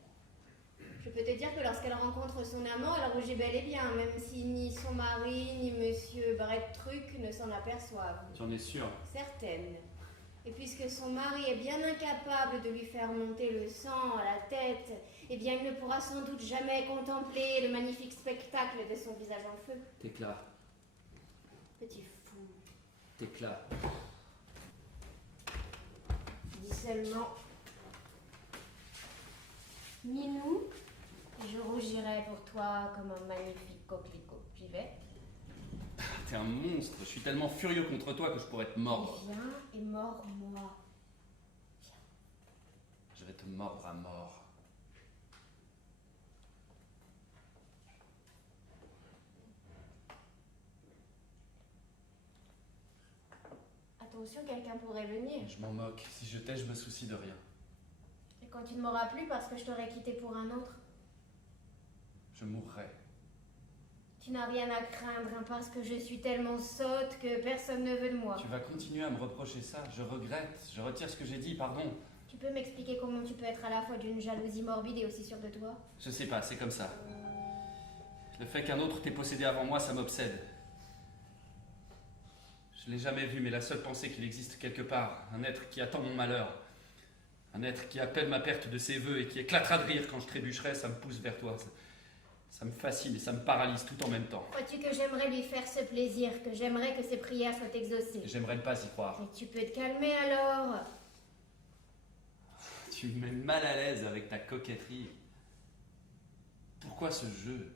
Je peux te dire que lorsqu'elle rencontre son amant, elle rougit bel et bien, même si ni son mari ni monsieur Brett-Truc ne s'en aperçoivent. Tu en es sûre? Certaine. Et puisque son mari est bien incapable de lui faire monter le sang à la tête, eh bien il ne pourra sans doute jamais contempler le magnifique spectacle de son visage en feu. T'éclat. Petit fou. T'éclat. Dis seulement Minou, et je rougirai pour toi comme un magnifique coquelicot. J'y vais. T'es un monstre. Je suis tellement furieux contre toi que je pourrais te mordre. Viens et mords-moi. Je vais te mordre à mort. Attention, quelqu'un pourrait venir. Je m'en moque. Si je t'ai, je me soucie de rien. Et quand tu ne m'auras plus parce que je t'aurais quitté pour un autre, Je mourrai. tu n'as rien à craindre, hein, parce que je suis tellement sotte que personne ne veut de moi. Tu vas continuer à me reprocher ça. Je regrette. Je retire ce que j'ai dit, pardon. Tu peux m'expliquer comment tu peux être à la fois d'une jalousie morbide et aussi sûre de toi? Je sais pas, c'est comme ça. Le fait qu'un autre t'ait possédé avant moi, ça m'obsède. Je l'ai jamais vu, mais la seule pensée qu'il existe quelque part, un être qui attend mon malheur, un être qui appelle ma perte de ses voeux et qui éclatera de rire quand je trébucherai, ça me pousse vers toi. Ça me fascine et ça me paralyse tout en même temps. Crois-tu que j'aimerais lui faire ce plaisir, que j'aimerais que ses prières soient exaucées? J'aimerais ne pas y croire. Mais tu peux te calmer alors. Tu me mets mal à l'aise avec ta coquetterie. Pourquoi ce jeu?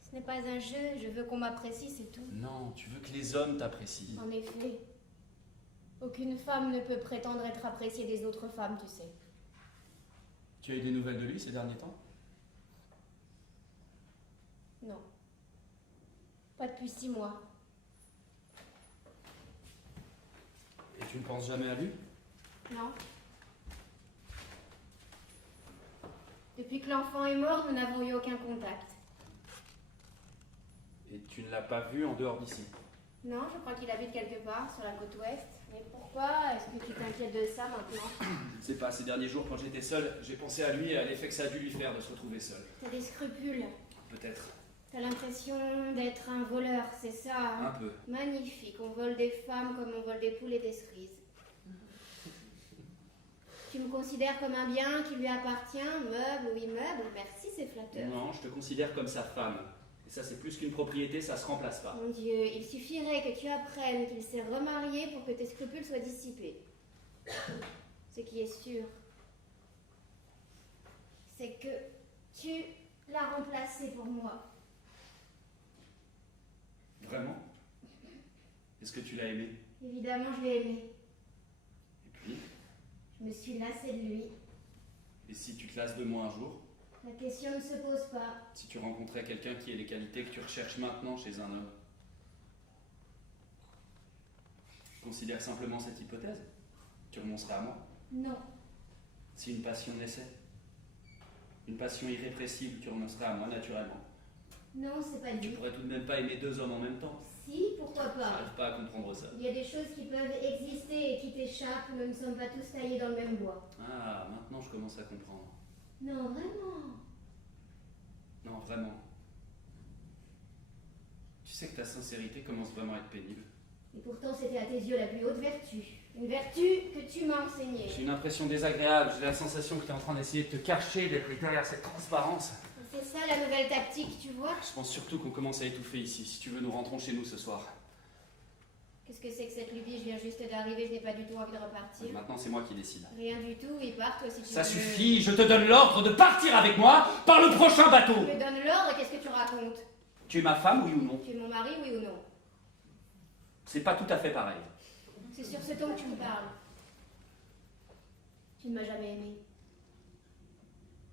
Ce n'est pas un jeu, je veux qu'on m'apprécie, c'est tout. Non, tu veux que les hommes t'apprécient. En effet, aucune femme ne peut prétendre être appréciée des autres femmes, tu sais. Tu as eu des nouvelles de lui ces derniers temps? Non. Pas depuis 6 mois. Et tu ne penses jamais à lui? Non. Depuis que l'enfant est mort, nous n'avons eu aucun contact. Et tu ne l'as pas vu en dehors d'ici? Non, je crois qu'il habite quelque part sur la côte ouest. Mais pourquoi est-ce que tu t'inquiètes de ça maintenant? Je ne sais pas, ces derniers jours, quand j'étais seul, j'ai pensé à lui et à l'effet que ça a dû lui faire de se retrouver seul. T'as des scrupules. Peut-être. T'as l'impression d'être un voleur, c'est ça, hein? Un peu. Magnifique, on vole des femmes comme on vole des poules et des cerises. Tu me considères comme un bien qui lui appartient, meuble ou immeuble? Merci, c'est flatteur. Non, je te considère comme sa femme. Et ça, c'est plus qu'une propriété, ça se remplace pas. Mon Dieu, il suffirait que tu apprennes qu'il s'est remarié pour que tes scrupules soient dissipés. Ce qui est sûr, c'est que tu l'as remplacé pour moi. Vraiment? Est-ce que tu l'as aimé? Évidemment, je l'ai aimé. Et puis? Je me suis lassée de lui. Et si tu te lasses de moi un jour? La question ne se pose pas. Si tu rencontrais quelqu'un qui ait les qualités que tu recherches maintenant chez un homme? Je considère simplement cette hypothèse. Tu renoncerais à moi? Non. Si une passion naissait? Une passion irrépressible, tu renoncerais à moi naturellement. Non, c'est pas Tu dit. pourrais tout de même pas aimer deux hommes en même temps. Si, pourquoi pas? J'arrive pas à comprendre ça. Il y a des choses qui peuvent exister et qui t'échappent. Nous ne sommes pas tous taillés dans le même bois. Ah, maintenant je commence à comprendre. Non, vraiment. Non, vraiment. Tu sais que ta sincérité commence vraiment à être pénible. Et pourtant, c'était à tes yeux la plus haute vertu. Une vertu que tu m'as enseignée. J'ai une impression désagréable, j'ai la sensation que tu es en train d'essayer de te cacher, d'être derrière cette transparence. C'est ça la nouvelle tactique, tu vois? Je pense surtout qu'on commence à étouffer ici. Si tu veux, nous rentrons chez nous ce soir. Qu'est-ce que c'est que cette lubie? Je viens juste d'arriver, je n'ai pas du tout envie de repartir. Maintenant, c'est moi qui décide. Rien du tout, il part toi si tu Ça veux. suffit, je te donne l'ordre de partir avec moi par le prochain bateau. Tu me donnes l'ordre, qu'est-ce que tu racontes? Tu es ma femme, oui ou non? Tu es mon mari, oui ou non? C'est pas tout à fait pareil. C'est sur ce ton que tu me parles. Tu ne m'as jamais aimé.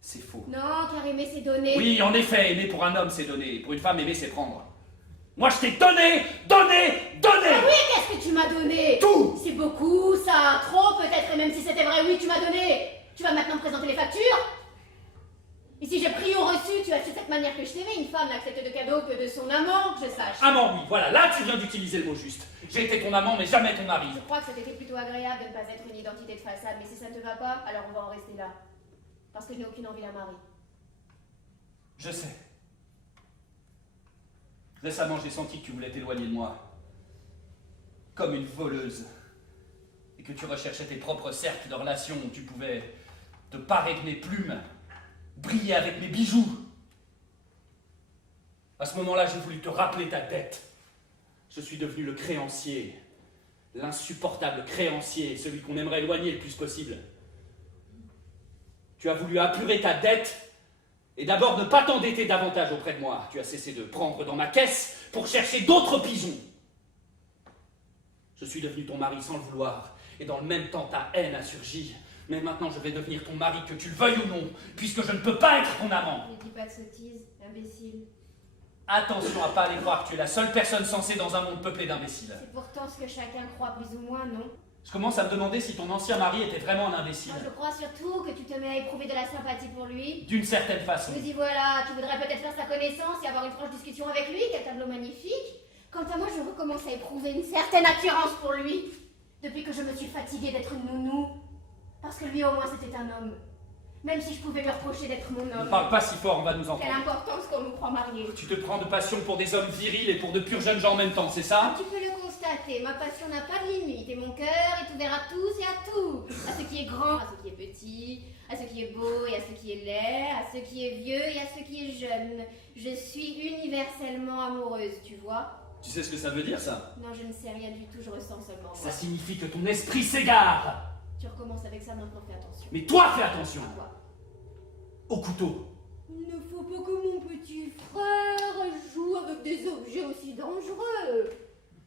C'est faux. Non, car aimer c'est donner. Oui, en effet, aimer pour un homme, c'est donner. Pour une femme, aimer, c'est prendre. Moi, je t'ai donné, donné, donné. Ah oui, qu'est-ce que tu m'as donné? Tout. C'est beaucoup, ça, trop peut-être, et même si c'était vrai, oui, tu m'as donné. Tu vas maintenant me présenter les factures? Et si j'ai pris au reçu, tu as su cette manière que je t'aimais, une femme n'accepte de cadeaux que de son amant, que je sache. Amant, oui, voilà, là tu viens d'utiliser le mot juste. J'ai été ton amant, mais jamais ton mari. Je crois que c'était plutôt agréable de ne pas être une identité de façade, mais si ça ne te va pas, alors on va en rester là. Parce que je n'ai aucune envie d'un mari. Je sais. Récemment, j'ai senti que tu voulais t'éloigner de moi. Comme une voleuse. Et que tu recherchais tes propres cercles de relations où tu pouvais te parer de mes plumes, briller avec mes bijoux. À ce moment-là, j'ai voulu te rappeler ta dette. Je suis devenu le créancier, l'insupportable créancier, celui qu'on aimerait éloigner le plus possible. Tu as voulu apurer ta dette et d'abord ne pas t'endetter davantage auprès de moi. Tu as cessé de prendre dans ma caisse pour chercher d'autres pigeons. Je suis devenu ton mari sans le vouloir et dans le même temps ta haine a surgi. Mais maintenant je vais devenir ton mari, que tu le veuilles ou non, puisque je ne peux pas être ton amant. Ne dis pas de sottises, imbécile. Attention à pas aller croire que tu es la seule personne sensée dans un monde peuplé d'imbéciles. C'est pourtant ce que chacun croit plus ou moins, non? Je commence à me demander si ton ancien mari était vraiment un imbécile. Moi, je crois surtout que tu te mets à éprouver de la sympathie pour lui. D'une certaine façon. Me dis voilà, tu voudrais peut-être faire sa connaissance et avoir une franche discussion avec lui, quel tableau magnifique. Quant à moi, je recommence à éprouver une certaine attirance pour lui. Depuis que je me suis fatiguée d'être une nounou. Parce que lui, au moins, c'était un homme. Même si je pouvais lui reprocher d'être mon Ne homme. parle pas si fort, on va nous entendre. Quelle importance qu'on nous croit mariés. Tu te prends de passion pour des hommes virils et pour de purs jeunes gens en même temps, c'est ça? Tu peux le constater, ma passion n'a pas de limite et mon cœur est ouvert à tous et à tout. À ce qui est grand, à ce qui est petit, à ce qui est beau et à ce qui est laid, à ce qui est vieux et à ce qui est jeune. Je suis universellement amoureuse, tu vois? Tu sais ce que ça veut dire, ça? Non, je ne sais rien du tout, je ressens seulement. Ça signifie que ton esprit s'égare. Tu recommences avec ça maintenant, fais attention. Mais toi, fais attention. À quoi? Au couteau. Il ne faut pas que mon petit frère joue avec des objets aussi dangereux.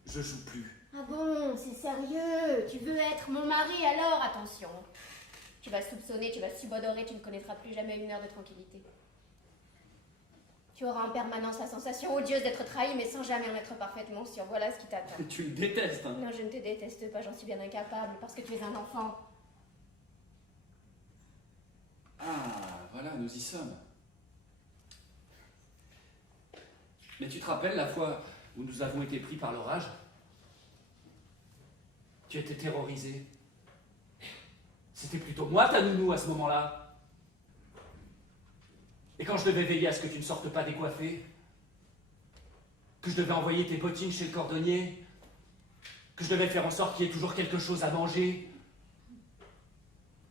Je joue plus. Ah bon, c'est sérieux? Tu veux être mon mari alors? Attention. Tu vas soupçonner, tu vas subodorer, tu ne connaîtras plus jamais une heure de tranquillité. Tu auras en permanence la sensation odieuse d'être trahi, mais sans jamais en être parfaitement sûr. Voilà ce qui t'attend. Tu le détestes, hein. Non, je ne te déteste pas, j'en suis bien incapable, parce que tu es un enfant. Ah, voilà, nous y sommes. Mais tu te rappelles la fois où nous avons été pris par l'orage? Tu étais terrorisé. C'était plutôt moi ta nounou à ce moment-là. Et quand je devais veiller à ce que tu ne sortes pas décoiffée, que je devais envoyer tes bottines chez le cordonnier, que je devais faire en sorte qu'il y ait toujours quelque chose à manger,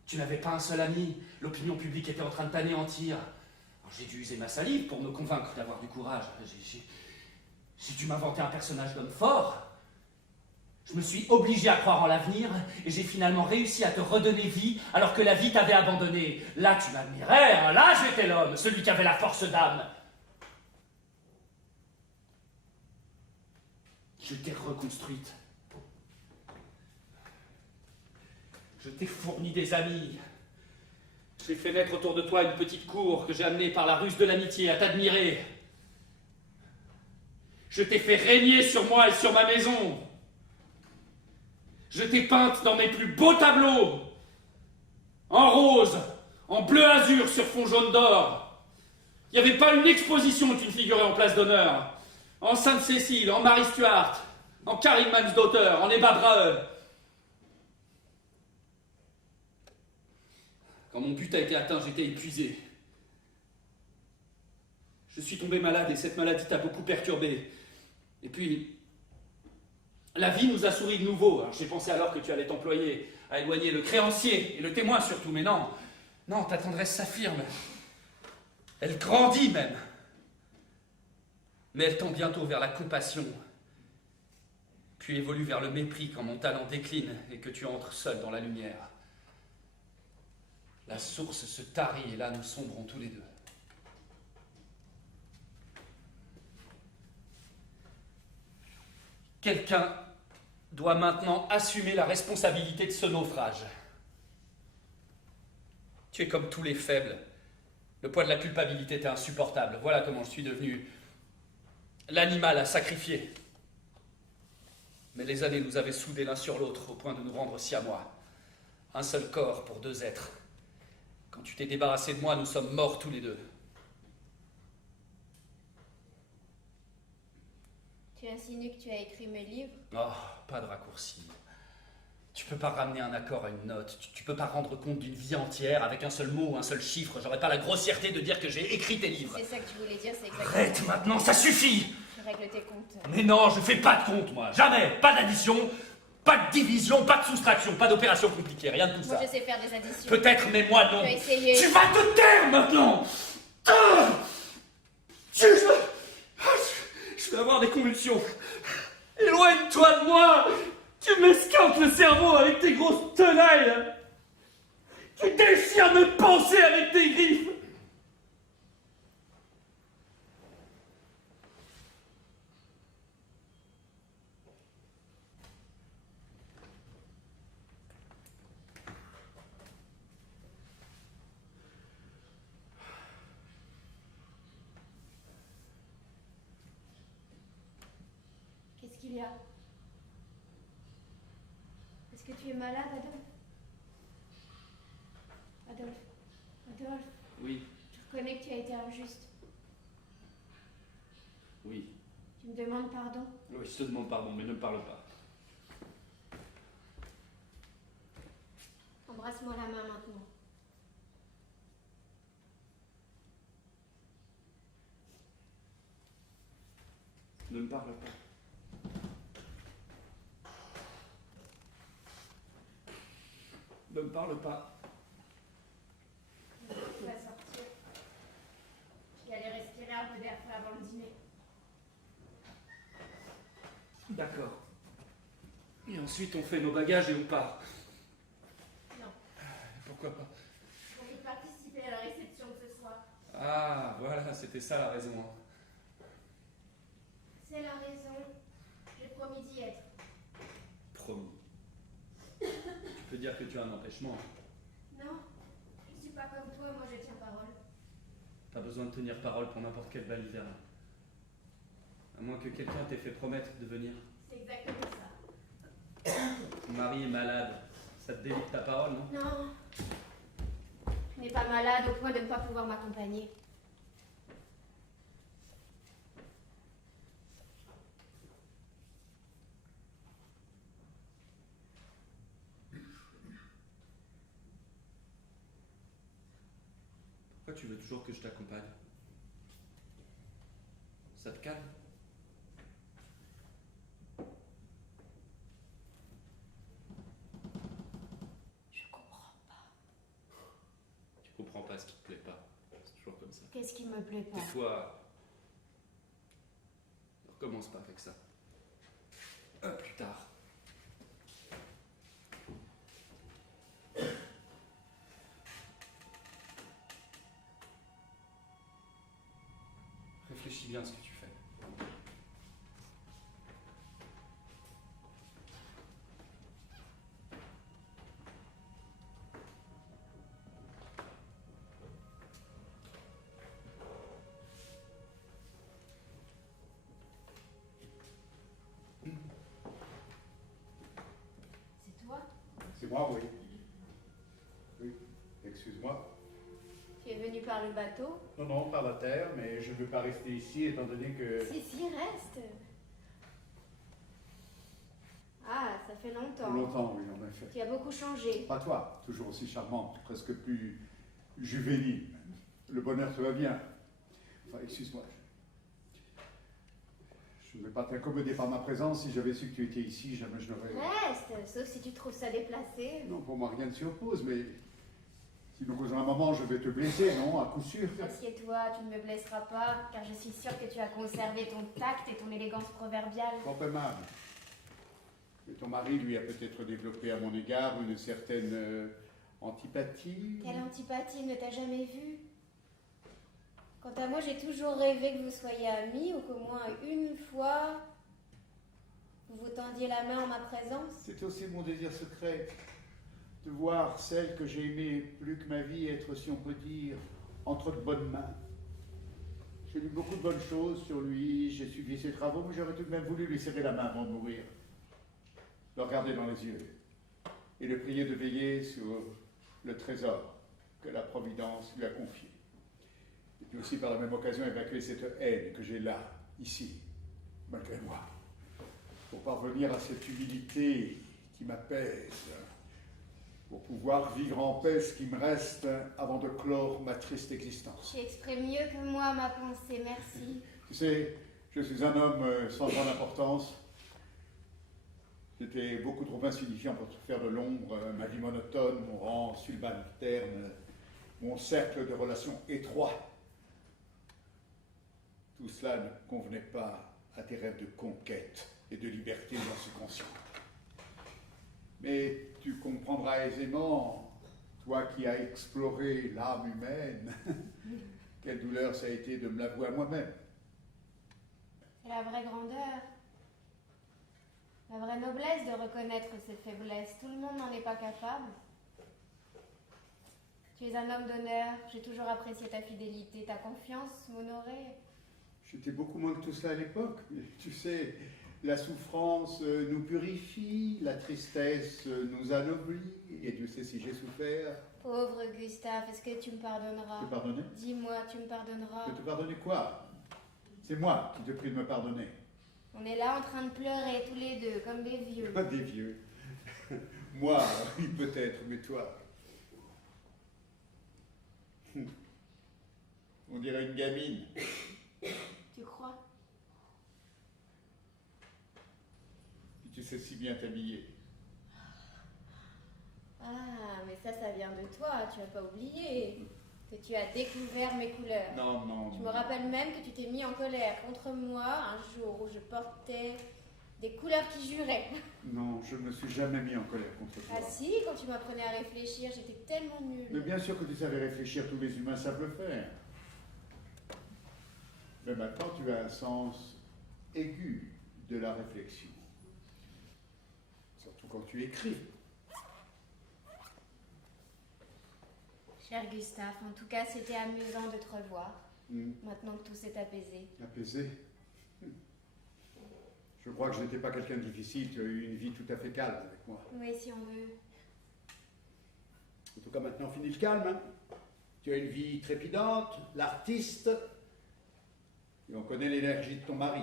tu n'avais pas un seul ami, l'opinion publique était en train de t'anéantir. Alors j'ai dû user ma salive pour me convaincre d'avoir du courage. J'ai dû m'inventer un personnage d'homme fort. Je me suis obligé à croire en l'avenir et j'ai finalement réussi à te redonner vie alors que la vie t'avait abandonné. Là, tu m'admirais, hein, là, j'étais l'homme, celui qui avait la force d'âme. Je t'ai reconstruite. Je t'ai fourni des amis. J'ai fait naître autour de toi une petite cour que j'ai amenée par la ruse de l'amitié à t'admirer. Je t'ai fait régner sur moi et sur ma maison. Je t'ai peinte dans mes plus beaux tableaux, en rose, en bleu azur sur fond jaune d'or. Il n'y avait pas une exposition où tu ne figurais en place d'honneur. En Sainte-Cécile, en Marie Stuart, en Karin Mansdaughter, en Eva Brahe. Quand mon but a été atteint, j'étais épuisé. Je suis tombé malade et cette maladie t'a beaucoup perturbé. Et puis, la vie nous a souri de nouveau. Alors, j'ai pensé alors que tu allais t'employer à éloigner le créancier et le témoin surtout, mais non. Non, ta tendresse s'affirme. Elle grandit même. Mais elle tend bientôt vers la compassion, puis évolue vers le mépris quand mon talent décline et que tu entres seul dans la lumière. La source se tarit et là nous sombrons tous les deux. Quelqu'un doit maintenant assumer la responsabilité de ce naufrage. Tu es comme tous les faibles. Le poids de la culpabilité t'est insupportable. Voilà comment je suis devenu l'animal à sacrifier. Mais les années nous avaient soudés l'un sur l'autre au point de nous rendre siamois. Un seul corps pour deux êtres. Quand tu t'es débarrassé de moi, nous sommes morts tous les deux. insinues que tu as écrit mes livres? Oh, pas de raccourci. Tu peux pas ramener un accord à une note. Tu peux pas rendre compte d'une vie entière avec un seul mot ou un seul chiffre. J'aurais pas la grossièreté de dire que j'ai écrit tes livres. C'est ça que tu voulais dire, c'est exactement. Arrête maintenant, ça suffit! Tu règles tes comptes. Mais non, je fais pas de compte, moi. Jamais. Pas d'addition, pas de division, pas de soustraction, pas d'opération compliquée, rien de tout Moi, ça. je sais faire des additions. Peut-être, mais moi non. Tu as essayé. Tu vas te taire maintenant! Ah, je vais avoir des convulsions. Éloigne-toi de moi! Tu m'esquintes le cerveau avec tes grosses tenailles là. Tu déchires mes pensées avec tes griffes. Qu'est-ce qu'il y a? Est-ce que tu es malade, Adolphe? Adolphe, Adolphe, Oui, je reconnais que tu as été injuste. oui. Tu me demandes pardon? Oui, je te demande pardon, mais ne me parle pas. Embrasse-moi la main maintenant. Ne me parle pas. Ne me parle pas. Tu vas sortir. Je vais aller respirer un peu d'air frais avant le dîner. D'accord. Et ensuite, on fait nos bagages et on part. Non, Pourquoi pas? j'ai envie de participer à la réception de ce soir. Ah, voilà, c'était ça la raison. C'est la raison. J'ai promis d'y être. Promis. Tu peux dire que tu as un empêchement. Non, je suis pas comme toi, moi je tiens parole. T'as besoin de tenir parole pour n'importe quel bal hivernal. À moins que quelqu'un t'ait fait promettre de venir. C'est exactement ça. Ton mari est malade. Ça te délite ta parole, non? Non, je n'ai pas malade au point de ne pas pouvoir m'accompagner. Pourquoi tu veux toujours que je t'accompagne? Ça te calme? Je comprends pas. Tu comprends pas ce qui te plaît pas. C'est toujours comme ça. Qu'est-ce qui me plaît pas? Des fois, ne recommence pas avec ça. Plus tard. Réfléchis bien à ce que tu fais. C'est toi? C'est moi, oui. Oui, excuse-moi. Tu es venu par le bateau? Non, non, par la terre, mais je ne veux pas rester ici étant donné que... Si, reste. Ah, ça fait longtemps. Longtemps, oui, en effet. Tu as beaucoup changé. Pas toi, toujours aussi charmante, presque plus juvénile. Le bonheur te va bien. Enfin, excuse-moi. Je ne vais pas t'accommoder par ma présence. Si j'avais su que tu étais ici, jamais je n'aurais... Reste, sauf si tu trouves ça déplacé. Non, pour moi, rien ne s'y oppose, mais... Si nous causons un moment, je vais te blesser, non? À coup sûr. Assieds-toi, tu ne me blesseras pas, car je suis sûre que tu as conservé ton tact et ton élégance proverbiale. Trop aimable. Mais ton mari, lui, a peut-être développé à mon égard une certaine antipathie. Quelle antipathie, il ne t'a jamais vue. Quant à moi, j'ai toujours rêvé que vous soyez amis, ou qu'au moins une fois, vous vous tendiez la main en ma présence. C'est aussi mon désir secret, de voir celle que j'ai aimée plus que ma vie être, si on peut dire, entre de bonnes mains. J'ai lu beaucoup de bonnes choses sur lui, j'ai suivi ses travaux, mais j'aurais tout de même voulu lui serrer la main avant de mourir, le regarder dans les yeux et le prier de veiller sur le trésor que la Providence lui a confié. Et puis aussi par la même occasion évacuer cette haine que j'ai là, ici, malgré moi. pour parvenir à cette humilité qui m'apaise, pour pouvoir vivre en paix ce qui me reste avant de clore ma triste existence. Tu exprimes mieux que moi ma pensée, merci. Tu sais, je suis un homme sans grande importance. J'étais beaucoup trop insignifiant pour te faire de l'ombre, ma vie monotone, mon rang subalterne, mon cercle de relations étroit. Tout cela ne convenait pas à tes rêves de conquête et de liberté, j'en suis conscient. Mais tu comprendras aisément, toi qui as exploré l'âme humaine, quelle douleur ça a été de me l'avouer à moi-même. C'est la vraie grandeur, la vraie noblesse de reconnaître ses faiblesses. Tout le monde n'en est pas capable. Tu es un homme d'honneur, j'ai toujours apprécié ta fidélité, ta confiance m'honorait. J'étais beaucoup moins que tout cela à l'époque. Tu sais, la souffrance nous purifie, la tristesse nous anoblit, et Dieu sait si j'ai souffert. Pauvre Gustave, est-ce que tu me pardonneras? Te pardonner? Dis-moi, tu me pardonneras? De te pardonner quoi? C'est moi qui te prie de me pardonner. On est là en train de pleurer tous les deux, comme des vieux. Pas des vieux. Moi, oui, peut-être, mais toi. On dirait une gamine. Tu crois? Et tu sais si bien t'habiller. Ah, mais ça vient de toi, tu n'as pas oublié que tu as découvert mes couleurs. Non, non. Je me rappelle même que tu t'es mis en colère contre moi un jour où je portais des couleurs qui juraient. Non, je ne me suis jamais mis en colère contre toi. Ah si, quand tu m'apprenais à réfléchir, j'étais tellement nulle. Mais bien sûr que tu savais réfléchir, tous les humains savent le faire. Mais maintenant, tu as un sens aigu de la réflexion. Surtout quand tu écris. Cher Gustave, en tout cas, c'était amusant de te revoir, maintenant que tout s'est apaisé. Apaisé. Je crois que je n'étais pas quelqu'un de difficile, tu as eu une vie tout à fait calme avec moi. Oui, si on veut. En tout cas, maintenant, fini le calme. Hein. Tu as une vie trépidante, l'artiste, et on connaît l'énergie de ton mari.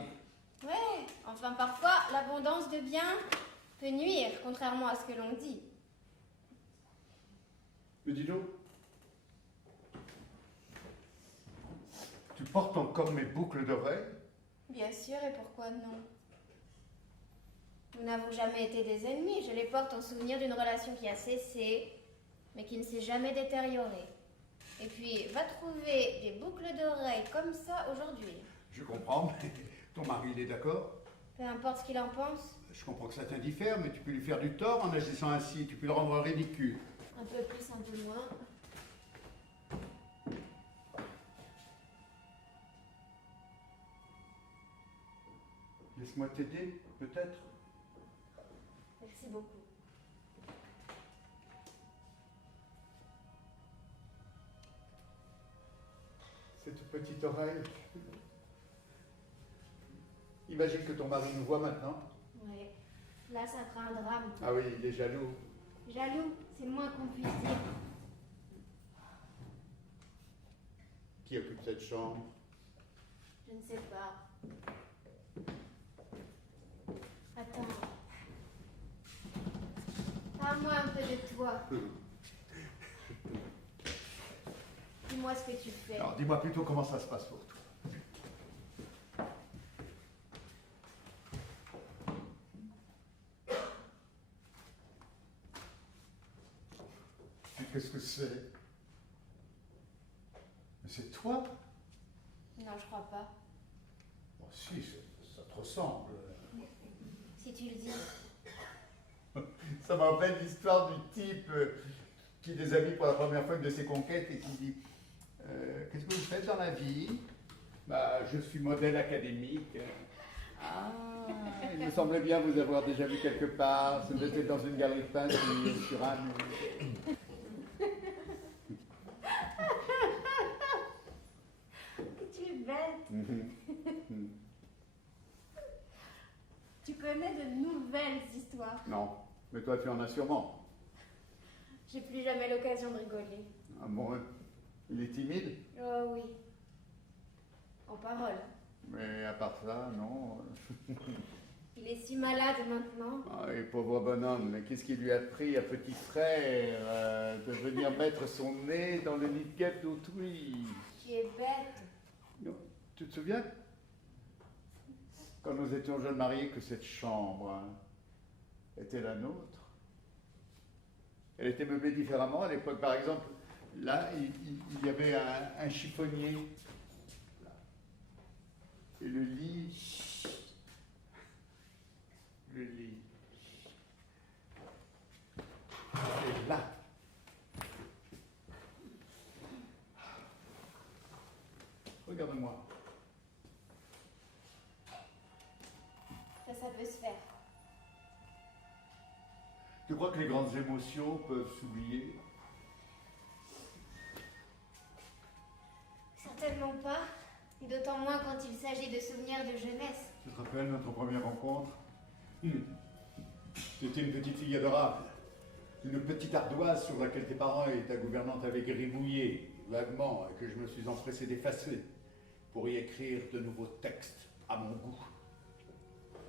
Ouais, enfin parfois, l'abondance de biens peut nuire, contrairement à ce que l'on dit. Mais dis donc, tu portes encore mes boucles d'oreilles? Bien sûr, et pourquoi non? Nous n'avons jamais été des ennemis, je les porte en souvenir d'une relation qui a cessé, mais qui ne s'est jamais détériorée. Et puis, va trouver des boucles d'oreilles comme ça aujourd'hui. Je comprends, mais ton mari, il est d'accord? Peu importe ce qu'il en pense. Je comprends que ça t'indiffère, mais tu peux lui faire du tort en agissant ainsi, tu peux le rendre ridicule. Un peu plus, un peu moins. Laisse-moi t'aider, peut-être? Merci beaucoup. Cette petite oreille. Imagine que ton mari nous voit maintenant. Ouais, là ça fera un drame. Ah oui, il est jaloux. Jaloux, c'est le moins qu'on puisse dire. Qui occupe cette chambre? Je ne sais pas. Attends. Parle-moi un peu de toi. Dis-moi ce que tu fais. Alors, dis-moi plutôt comment ça se passe pour toi. Qu'est-ce que c'est? Mais c'est toi? Non, je crois pas. Oh, si, ça te ressemble. Si tu le dis. Ça me rappelle l'histoire du type qui déshabille pour la première fois une de ses conquêtes et qui dit qu'est-ce que vous faites dans la vie? Bah, je suis modèle académique. Ah, il me semblait bien vous avoir déjà vu quelque part. Vous étiez dans une galerie de peinture sur un mur. Tu es bête. Tu connais de nouvelles histoires. Non, mais toi tu en as sûrement. J'ai plus jamais l'occasion de rigoler. Ah bon, il est timide? Oh oui. En parole. Mais à part ça, non. Il est si malade maintenant. Ah, et pauvre bonhomme, mais qu'est-ce qui lui a pris à petit frère de venir mettre son nez dans le nid de guêpe d'autrui? Tu es bête. Non, tu te souviens, quand nous étions jeunes mariés, que cette chambre était la nôtre? Elle était meublée différemment à l'époque. Par exemple, là, il y avait un chiffonnier. Et le lit. Et là. Regarde-moi. Ça peut se faire. Tu crois que les grandes émotions peuvent s'oublier? Certainement pas. D'autant moins quand il s'agit de souvenirs de jeunesse. Tu te rappelles notre première rencontre? C'était une petite fille adorable. Une petite ardoise sur laquelle tes parents et ta gouvernante avaient gribouillé vaguement et que je me suis empressé d'effacer pour y écrire de nouveaux textes à mon goût.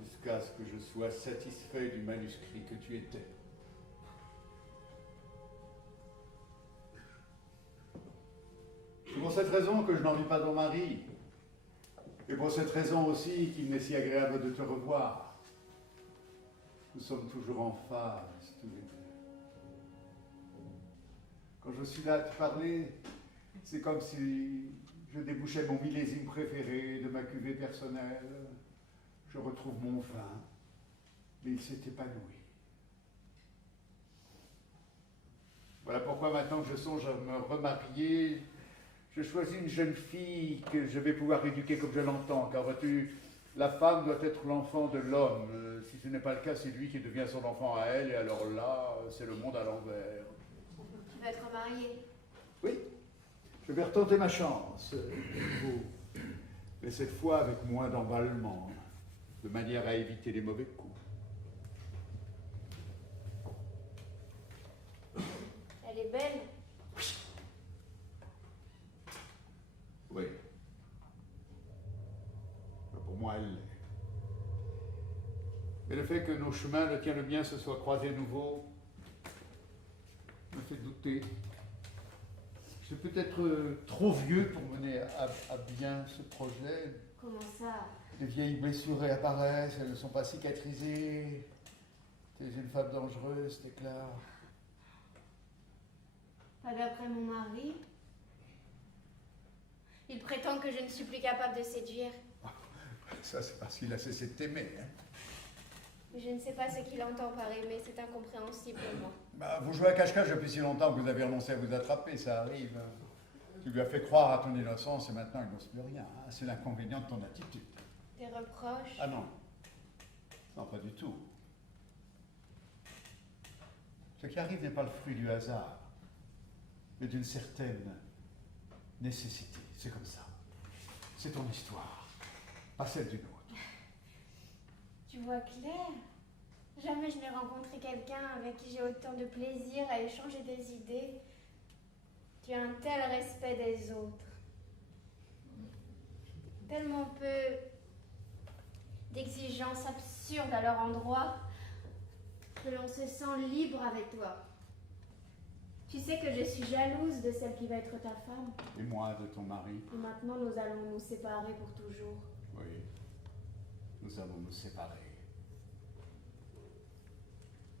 Jusqu'à ce que je sois satisfait du manuscrit que tu étais. C'est pour cette raison que je n'envie pas ton mari. Et pour cette raison aussi qu'il m'est si agréable de te revoir. Nous sommes toujours en phase, tous les deux. Quand je suis là à te parler, c'est comme si je débouchais mon millésime préféré de ma cuvée personnelle. Je retrouve mon vin, mais il s'est épanoui. Voilà pourquoi maintenant que je songe à me remarier, je choisis une jeune fille que je vais pouvoir éduquer comme je l'entends, car vois-tu, la femme doit être l'enfant de l'homme. Si ce n'est pas le cas, c'est lui qui devient son enfant à elle, et alors là, c'est le monde à l'envers. Tu vas te remarier? Oui, je vais retenter ma chance, mais cette fois avec moins d'emballement, de manière à éviter les mauvais coups. Elle est belle. Oui. Pour moi, elle l'est. Mais le fait que nos chemins, le tien le mien, se soient croisés à nouveau, me fait douter. Je suis peut-être trop vieux pour mener à bien ce projet. Comment ça? Les vieilles blessures réapparaissent, elles ne sont pas cicatrisées. Tu es une femme dangereuse, déclare. Pas d'après mon mari. Il prétend que je ne suis plus capable de séduire. Ça, c'est parce qu'il a cessé de t'aimer. Hein. Je ne sais pas ce qu'il entend par aimer, c'est incompréhensible pour moi. Bah, vous jouez à cache-cache depuis si longtemps que vous avez renoncé à vous attraper, ça arrive. Tu lui as fait croire à ton innocence et maintenant il n'ose plus rien. Hein. C'est l'inconvénient de ton attitude. Des reproches? Ah non. Non, pas du tout. Ce qui arrive n'est pas le fruit du hasard, mais d'une certaine nécessité. C'est comme ça. C'est ton histoire, pas celle d'une autre. Tu vois clair? Jamais je n'ai rencontré quelqu'un avec qui j'ai autant de plaisir à échanger des idées. Tu as un tel respect des autres. Tellement peu d'exigences absurdes à leur endroit que l'on se sent libre avec toi. Tu sais que je suis jalouse de celle qui va être ta femme. Et moi, de ton mari. Et maintenant, nous allons nous séparer pour toujours. Oui, nous allons nous séparer.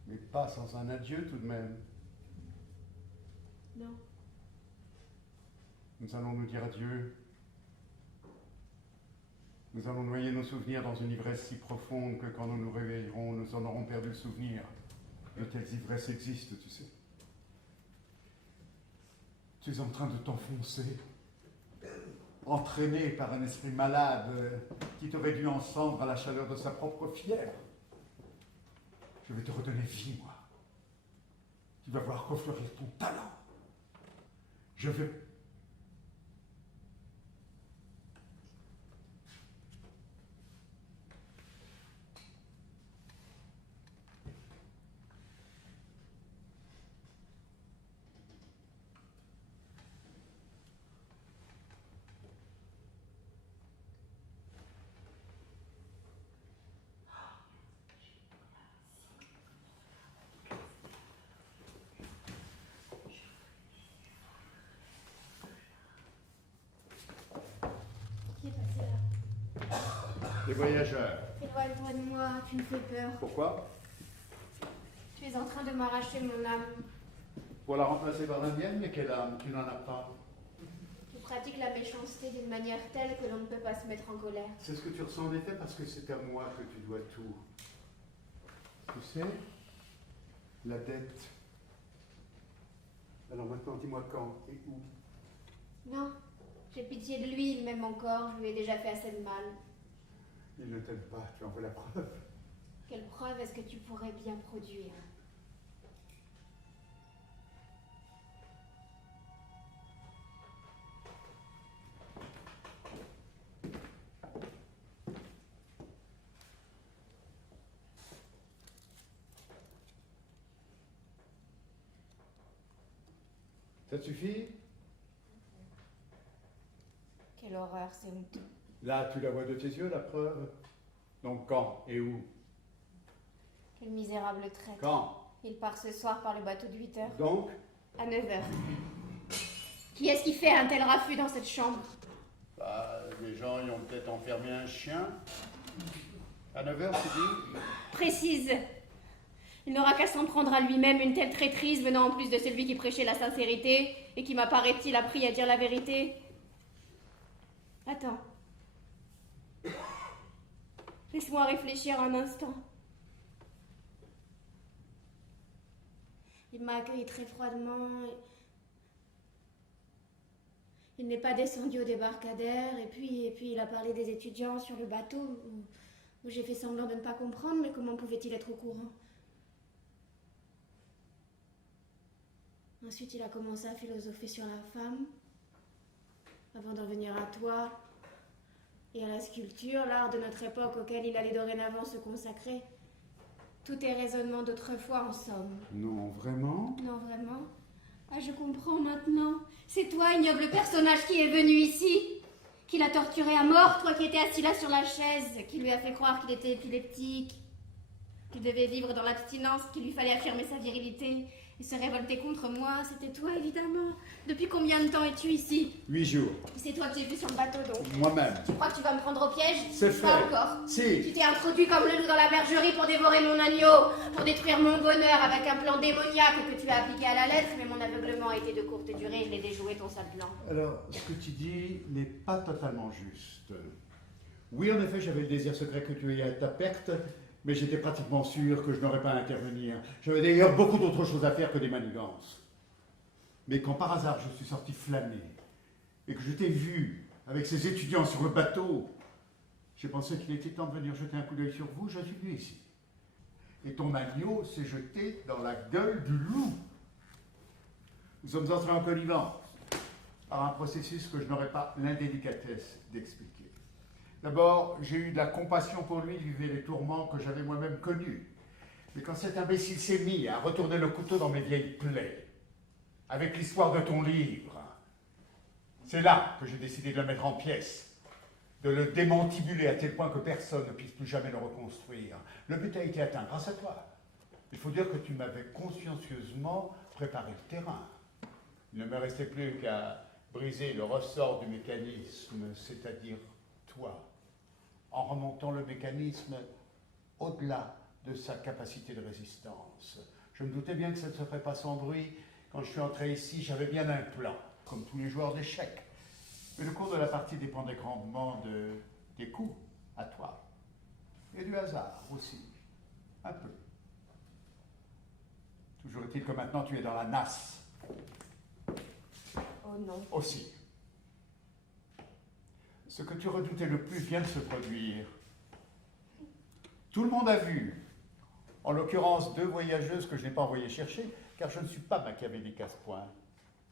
Mais pas sans un adieu tout de même. Non. Nous allons nous dire adieu. Nous allons noyer nos souvenirs dans une ivresse si profonde que quand nous nous réveillerons, nous en aurons perdu le souvenir. De telles ivresses existent, tu sais. Tu es en train de t'enfoncer, entraîné par un esprit malade qui te réduit en cendres à la chaleur de sa propre fièvre. Je vais te redonner vie, moi. Tu vas voir refleurir ton talent. Je vais... Des voyageurs. Éloigne-toi de moi, tu me fais peur. Pourquoi? Tu es en train de m'arracher mon âme. Pour la remplacer par la mienne, mais quelle âme? Tu n'en as pas. Tu pratiques la méchanceté d'une manière telle que l'on ne peut pas se mettre en colère. C'est ce que tu ressens en effet parce que c'est à moi que tu dois tout. Tu sais, la dette. Alors maintenant, dis-moi quand et où. Non, j'ai pitié de lui, il m'aime encore, je lui ai déjà fait assez de mal. Il ne t'aime pas, tu en veux la preuve. Quelle preuve est-ce que tu pourrais bien produire? Ça te suffit? Quelle horreur, c'est honteux. Là, tu la vois de tes yeux, la preuve. Donc quand et où? Quel misérable traître. Quand? Il part ce soir par le bateau de 8 heures. Donc? À 9 heures. Qui est-ce qui fait un tel raffut dans cette chambre? Bah, les gens y ont peut-être enfermé un chien. À 9 heures, tu dis? Précise. Il n'aura qu'à s'en prendre à lui-même, une telle traîtrise venant en plus de celui qui prêchait la sincérité et qui, m'apparaît-il, appris à dire la vérité. Attends. Laisse-moi réfléchir un instant. Il m'a accueilli très froidement. Il n'est pas descendu au débarcadère et puis il a parlé des étudiants sur le bateau où j'ai fait semblant de ne pas comprendre, mais comment pouvait-il être au courant? Ensuite, il a commencé à philosopher sur la femme, avant d'en venir à toi et à la sculpture, l'art de notre époque auquel il allait dorénavant se consacrer. Tout est raisonnement d'autrefois, en somme. Non, vraiment? Non, vraiment? Ah, je comprends maintenant. C'est toi, ignoble personnage, qui est venu ici, qui l'a torturé à mort, toi qui étais assis là sur la chaise, qui lui a fait croire qu'il était épileptique, qu'il devait vivre dans l'abstinence, qu'il lui fallait affirmer sa virilité et se révolter contre moi. C'était toi, évidemment. Depuis combien de temps es-tu ici? 8 jours. C'est toi que j'ai vu sur le bateau, donc. Moi-même. Tu crois que tu vas me prendre au piège? C'est fait. Pas encore. Si. Tu t'es introduit comme le loup dans la bergerie pour dévorer mon agneau, pour détruire mon bonheur avec un plan démoniaque que tu as appliqué à la lettre, mais mon aveuglement a été de courte durée, je l'ai déjoué ton sale plan. Alors, ce que tu dis n'est pas totalement juste. Oui, en effet, j'avais le désir secret que tu aies à ta perte, mais j'étais pratiquement sûr que je n'aurais pas à intervenir. J'avais d'ailleurs beaucoup d'autres choses à faire que des manigances. Mais quand par hasard je suis sorti flâner, et que je t'ai vu avec ces étudiants sur le bateau, j'ai pensé qu'il était temps de venir jeter un coup d'œil sur vous, je suis venu ici. Et ton agneau s'est jeté dans la gueule du loup. Nous sommes entrés en connivence par un processus que je n'aurais pas l'indélicatesse d'expliquer. D'abord, j'ai eu de la compassion pour lui, il vivait les tourments que j'avais moi-même connus. Mais quand cet imbécile s'est mis à retourner le couteau dans mes vieilles plaies, avec l'histoire de ton livre, c'est là que j'ai décidé de le mettre en pièces, de le démantibuler à tel point que personne ne puisse plus jamais le reconstruire. Le but a été atteint grâce à toi. Il faut dire que tu m'avais consciencieusement préparé le terrain. Il ne me restait plus qu'à briser le ressort du mécanisme, c'est-à-dire toi, en remontant le mécanisme au-delà de sa capacité de résistance. Je me doutais bien que ça ne se ferait pas sans bruit. Quand je suis entré ici, j'avais bien un plan, comme tous les joueurs d'échecs. Mais le cours de la partie dépendait grandement des coups, à toi, et du hasard aussi, un peu. Toujours est-il que maintenant tu es dans la nasse. Oh non. Aussi. Ce que tu redoutais le plus vient de se produire. Tout le monde a vu, en l'occurrence 2 voyageuses que je n'ai pas envoyées chercher, car je ne suis pas machiavélique à ce point.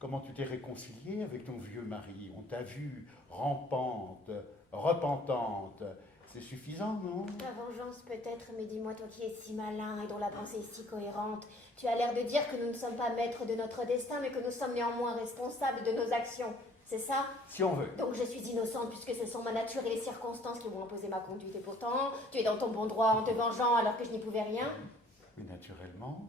Comment tu t'es réconciliée avec ton vieux mari? On t'a vu rampante, repentante. C'est suffisant, non? La vengeance peut-être, mais dis-moi, toi qui es si malin et dont la pensée est si cohérente, tu as l'air de dire que nous ne sommes pas maîtres de notre destin, mais que nous sommes néanmoins responsables de nos actions. C'est ça? Si on veut. Donc je suis innocente puisque ce sont ma nature et les circonstances qui m'ont imposé ma conduite. Et pourtant, tu es dans ton bon droit en te vengeant alors que je n'y pouvais rien. Mais naturellement,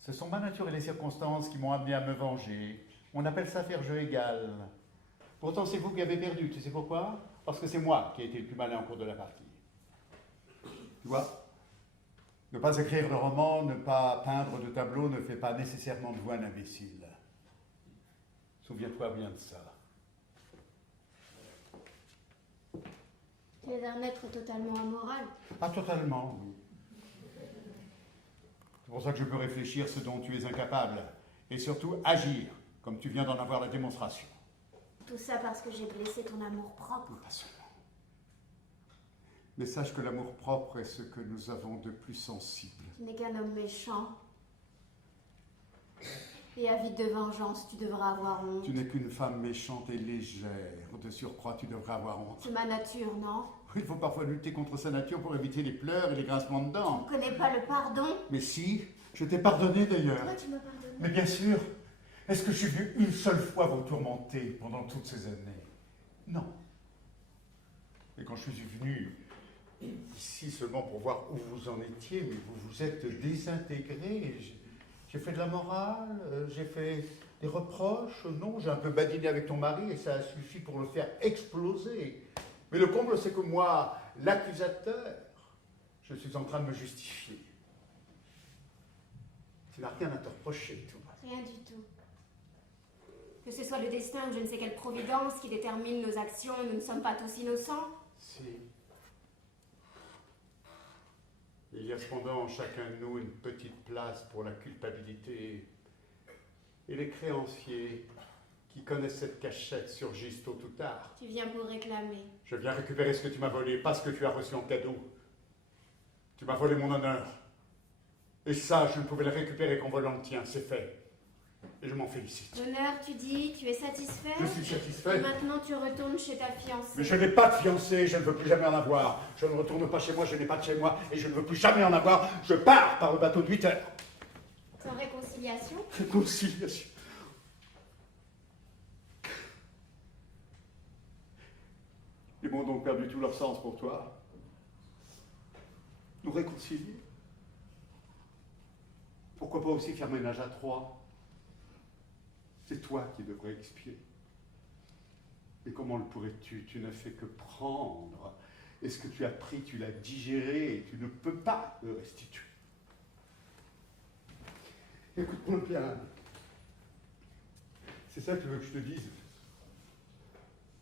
ce sont ma nature et les circonstances qui m'ont amené à me venger. On appelle ça faire jeu égal. Pourtant, c'est vous qui avez perdu. Tu sais pourquoi? Parce que c'est moi qui ai été le plus malin au cours de la partie. Tu vois? Ne pas écrire de roman, ne pas peindre de tableau ne fait pas nécessairement de vous un imbécile. Souviens-toi bien de ça. Tu es un être totalement amoral. Ah, totalement, oui. C'est pour ça que je peux réfléchir ce dont tu es incapable. Et surtout agir, comme tu viens d'en avoir la démonstration. Tout ça parce que j'ai blessé ton amour-propre. Pas seulement. Mais sache que l'amour-propre est ce que nous avons de plus sensible. Tu n'es qu'un homme méchant. Et avide de vengeance, tu devras avoir honte. Tu n'es qu'une femme méchante et légère. De surcroît, tu devrais avoir honte. C'est ma nature, non? Il faut parfois lutter contre sa nature pour éviter les pleurs et les grincements de dents. Tu ne connais pas le pardon? Mais si, je t'ai pardonné d'ailleurs. Toi, tu m'as pardonné. Mais bien sûr, est-ce que j'ai vu une seule fois vous tourmenter pendant toutes ces années? Non. Et quand je suis venu ici seulement pour voir où vous en étiez, mais vous vous êtes désintégré. J'ai fait de la morale, j'ai fait des reproches, non, j'ai un peu badiné avec ton mari et ça a suffi pour le faire exploser. Mais le comble, c'est que moi, l'accusateur, je suis en train de me justifier. Tu n'as rien à te reprocher, toi. Rien du tout. Que ce soit le destin ou je ne sais quelle providence qui détermine nos actions, nous ne sommes pas tous innocents. Si. Il y a cependant en chacun de nous une petite place pour la culpabilité. Et les créanciers qui connaissent cette cachette surgissent tôt ou tard. Tu viens pour réclamer. Je viens récupérer ce que tu m'as volé, pas ce que tu as reçu en cadeau. Tu m'as volé mon honneur. Et ça, je ne pouvais le récupérer qu'en volant le tien, c'est fait. Et je m'en félicite. L'honneur, tu dis, tu es satisfait? Je suis satisfait. Et maintenant, tu retournes chez ta fiancée. Mais je n'ai pas de fiancée, je ne veux plus jamais en avoir. Je ne retourne pas chez moi, je n'ai pas de chez moi, et je ne veux plus jamais en avoir. Je pars par le bateau de 8 heures. Sans réconciliation? Réconciliation. Les mots ont donc perdu tout leur sens pour toi. Nous réconcilier. Pourquoi pas aussi faire ménage à trois? C'est toi qui devrais expier. Et comment le pourrais-tu? Tu n'as fait que prendre. Et ce que tu as pris, tu l'as digéré, et tu ne peux pas le restituer. Écoute-moi bien. C'est ça que tu veux que je te dise.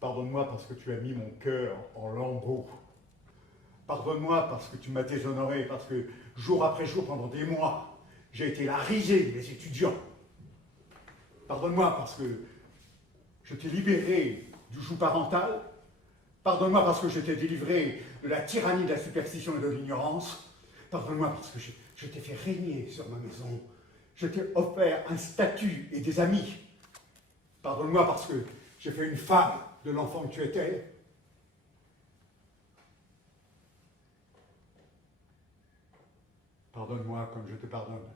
Pardonne-moi parce que tu as mis mon cœur en lambeaux. Pardonne-moi parce que tu m'as déshonoré, parce que jour après jour, pendant des mois, j'ai été la risée des étudiants. Pardonne-moi parce que je t'ai libéré du joug parental. Pardonne-moi parce que je t'ai délivré de la tyrannie de la superstition et de l'ignorance. Pardonne-moi parce que je t'ai fait régner sur ma maison. Je t'ai offert un statut et des amis. Pardonne-moi parce que j'ai fait une femme de l'enfant que tu étais. Pardonne-moi comme je te pardonne.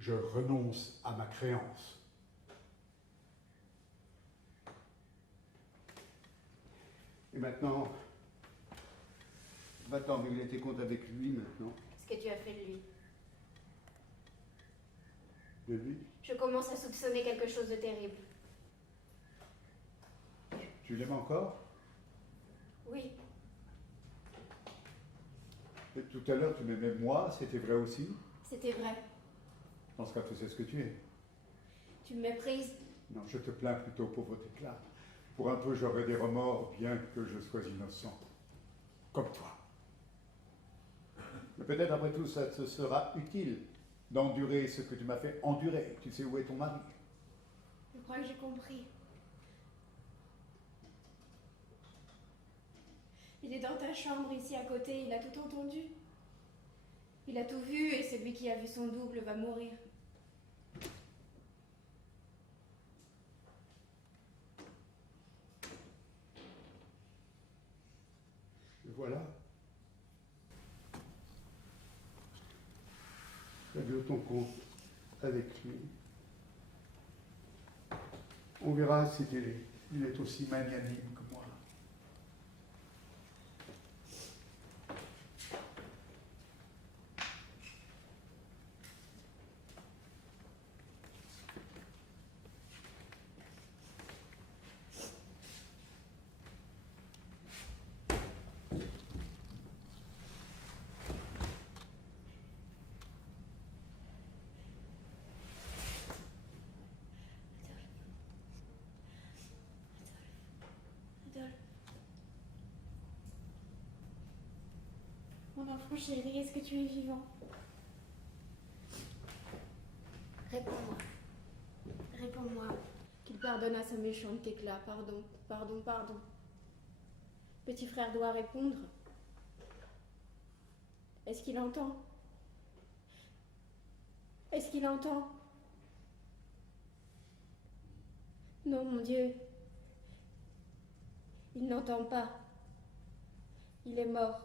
Je renonce à ma créance. Et maintenant, va-t'en régler tes comptes avec lui maintenant. Ce que tu as fait de lui. De lui? Je commence à soupçonner quelque chose de terrible. Tu l'aimes encore? Oui. Et tout à l'heure, tu m'aimais moi, c'était vrai aussi? C'était vrai. Dans ce cas, tu sais ce que tu es. Tu me méprises. Non, je te plains plutôt, pauvre éclat. Pour un peu, j'aurais des remords, bien que je sois innocent. Comme toi. Mais peut-être après tout, ça te sera utile d'endurer ce que tu m'as fait endurer. Tu sais où est ton mari? Je crois que j'ai compris. Il est dans ta chambre ici à côté, il a tout entendu. Il a tout vu et celui qui a vu son double va mourir. Et voilà. Règle ton compte avec lui. On verra si il est aussi magnanime que moi. Mon enfant chéri, est-ce que tu es vivant? Réponds-moi. Réponds-moi. Qu'il pardonne à sa méchante Tekla. Pardon, pardon, pardon. Petit frère doit répondre. Est-ce qu'il entend? Est-ce qu'il entend? Non, mon Dieu. Il n'entend pas. Il est mort.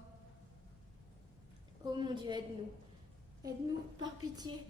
Oh mon Dieu, aide-nous. Aide-nous, par pitié.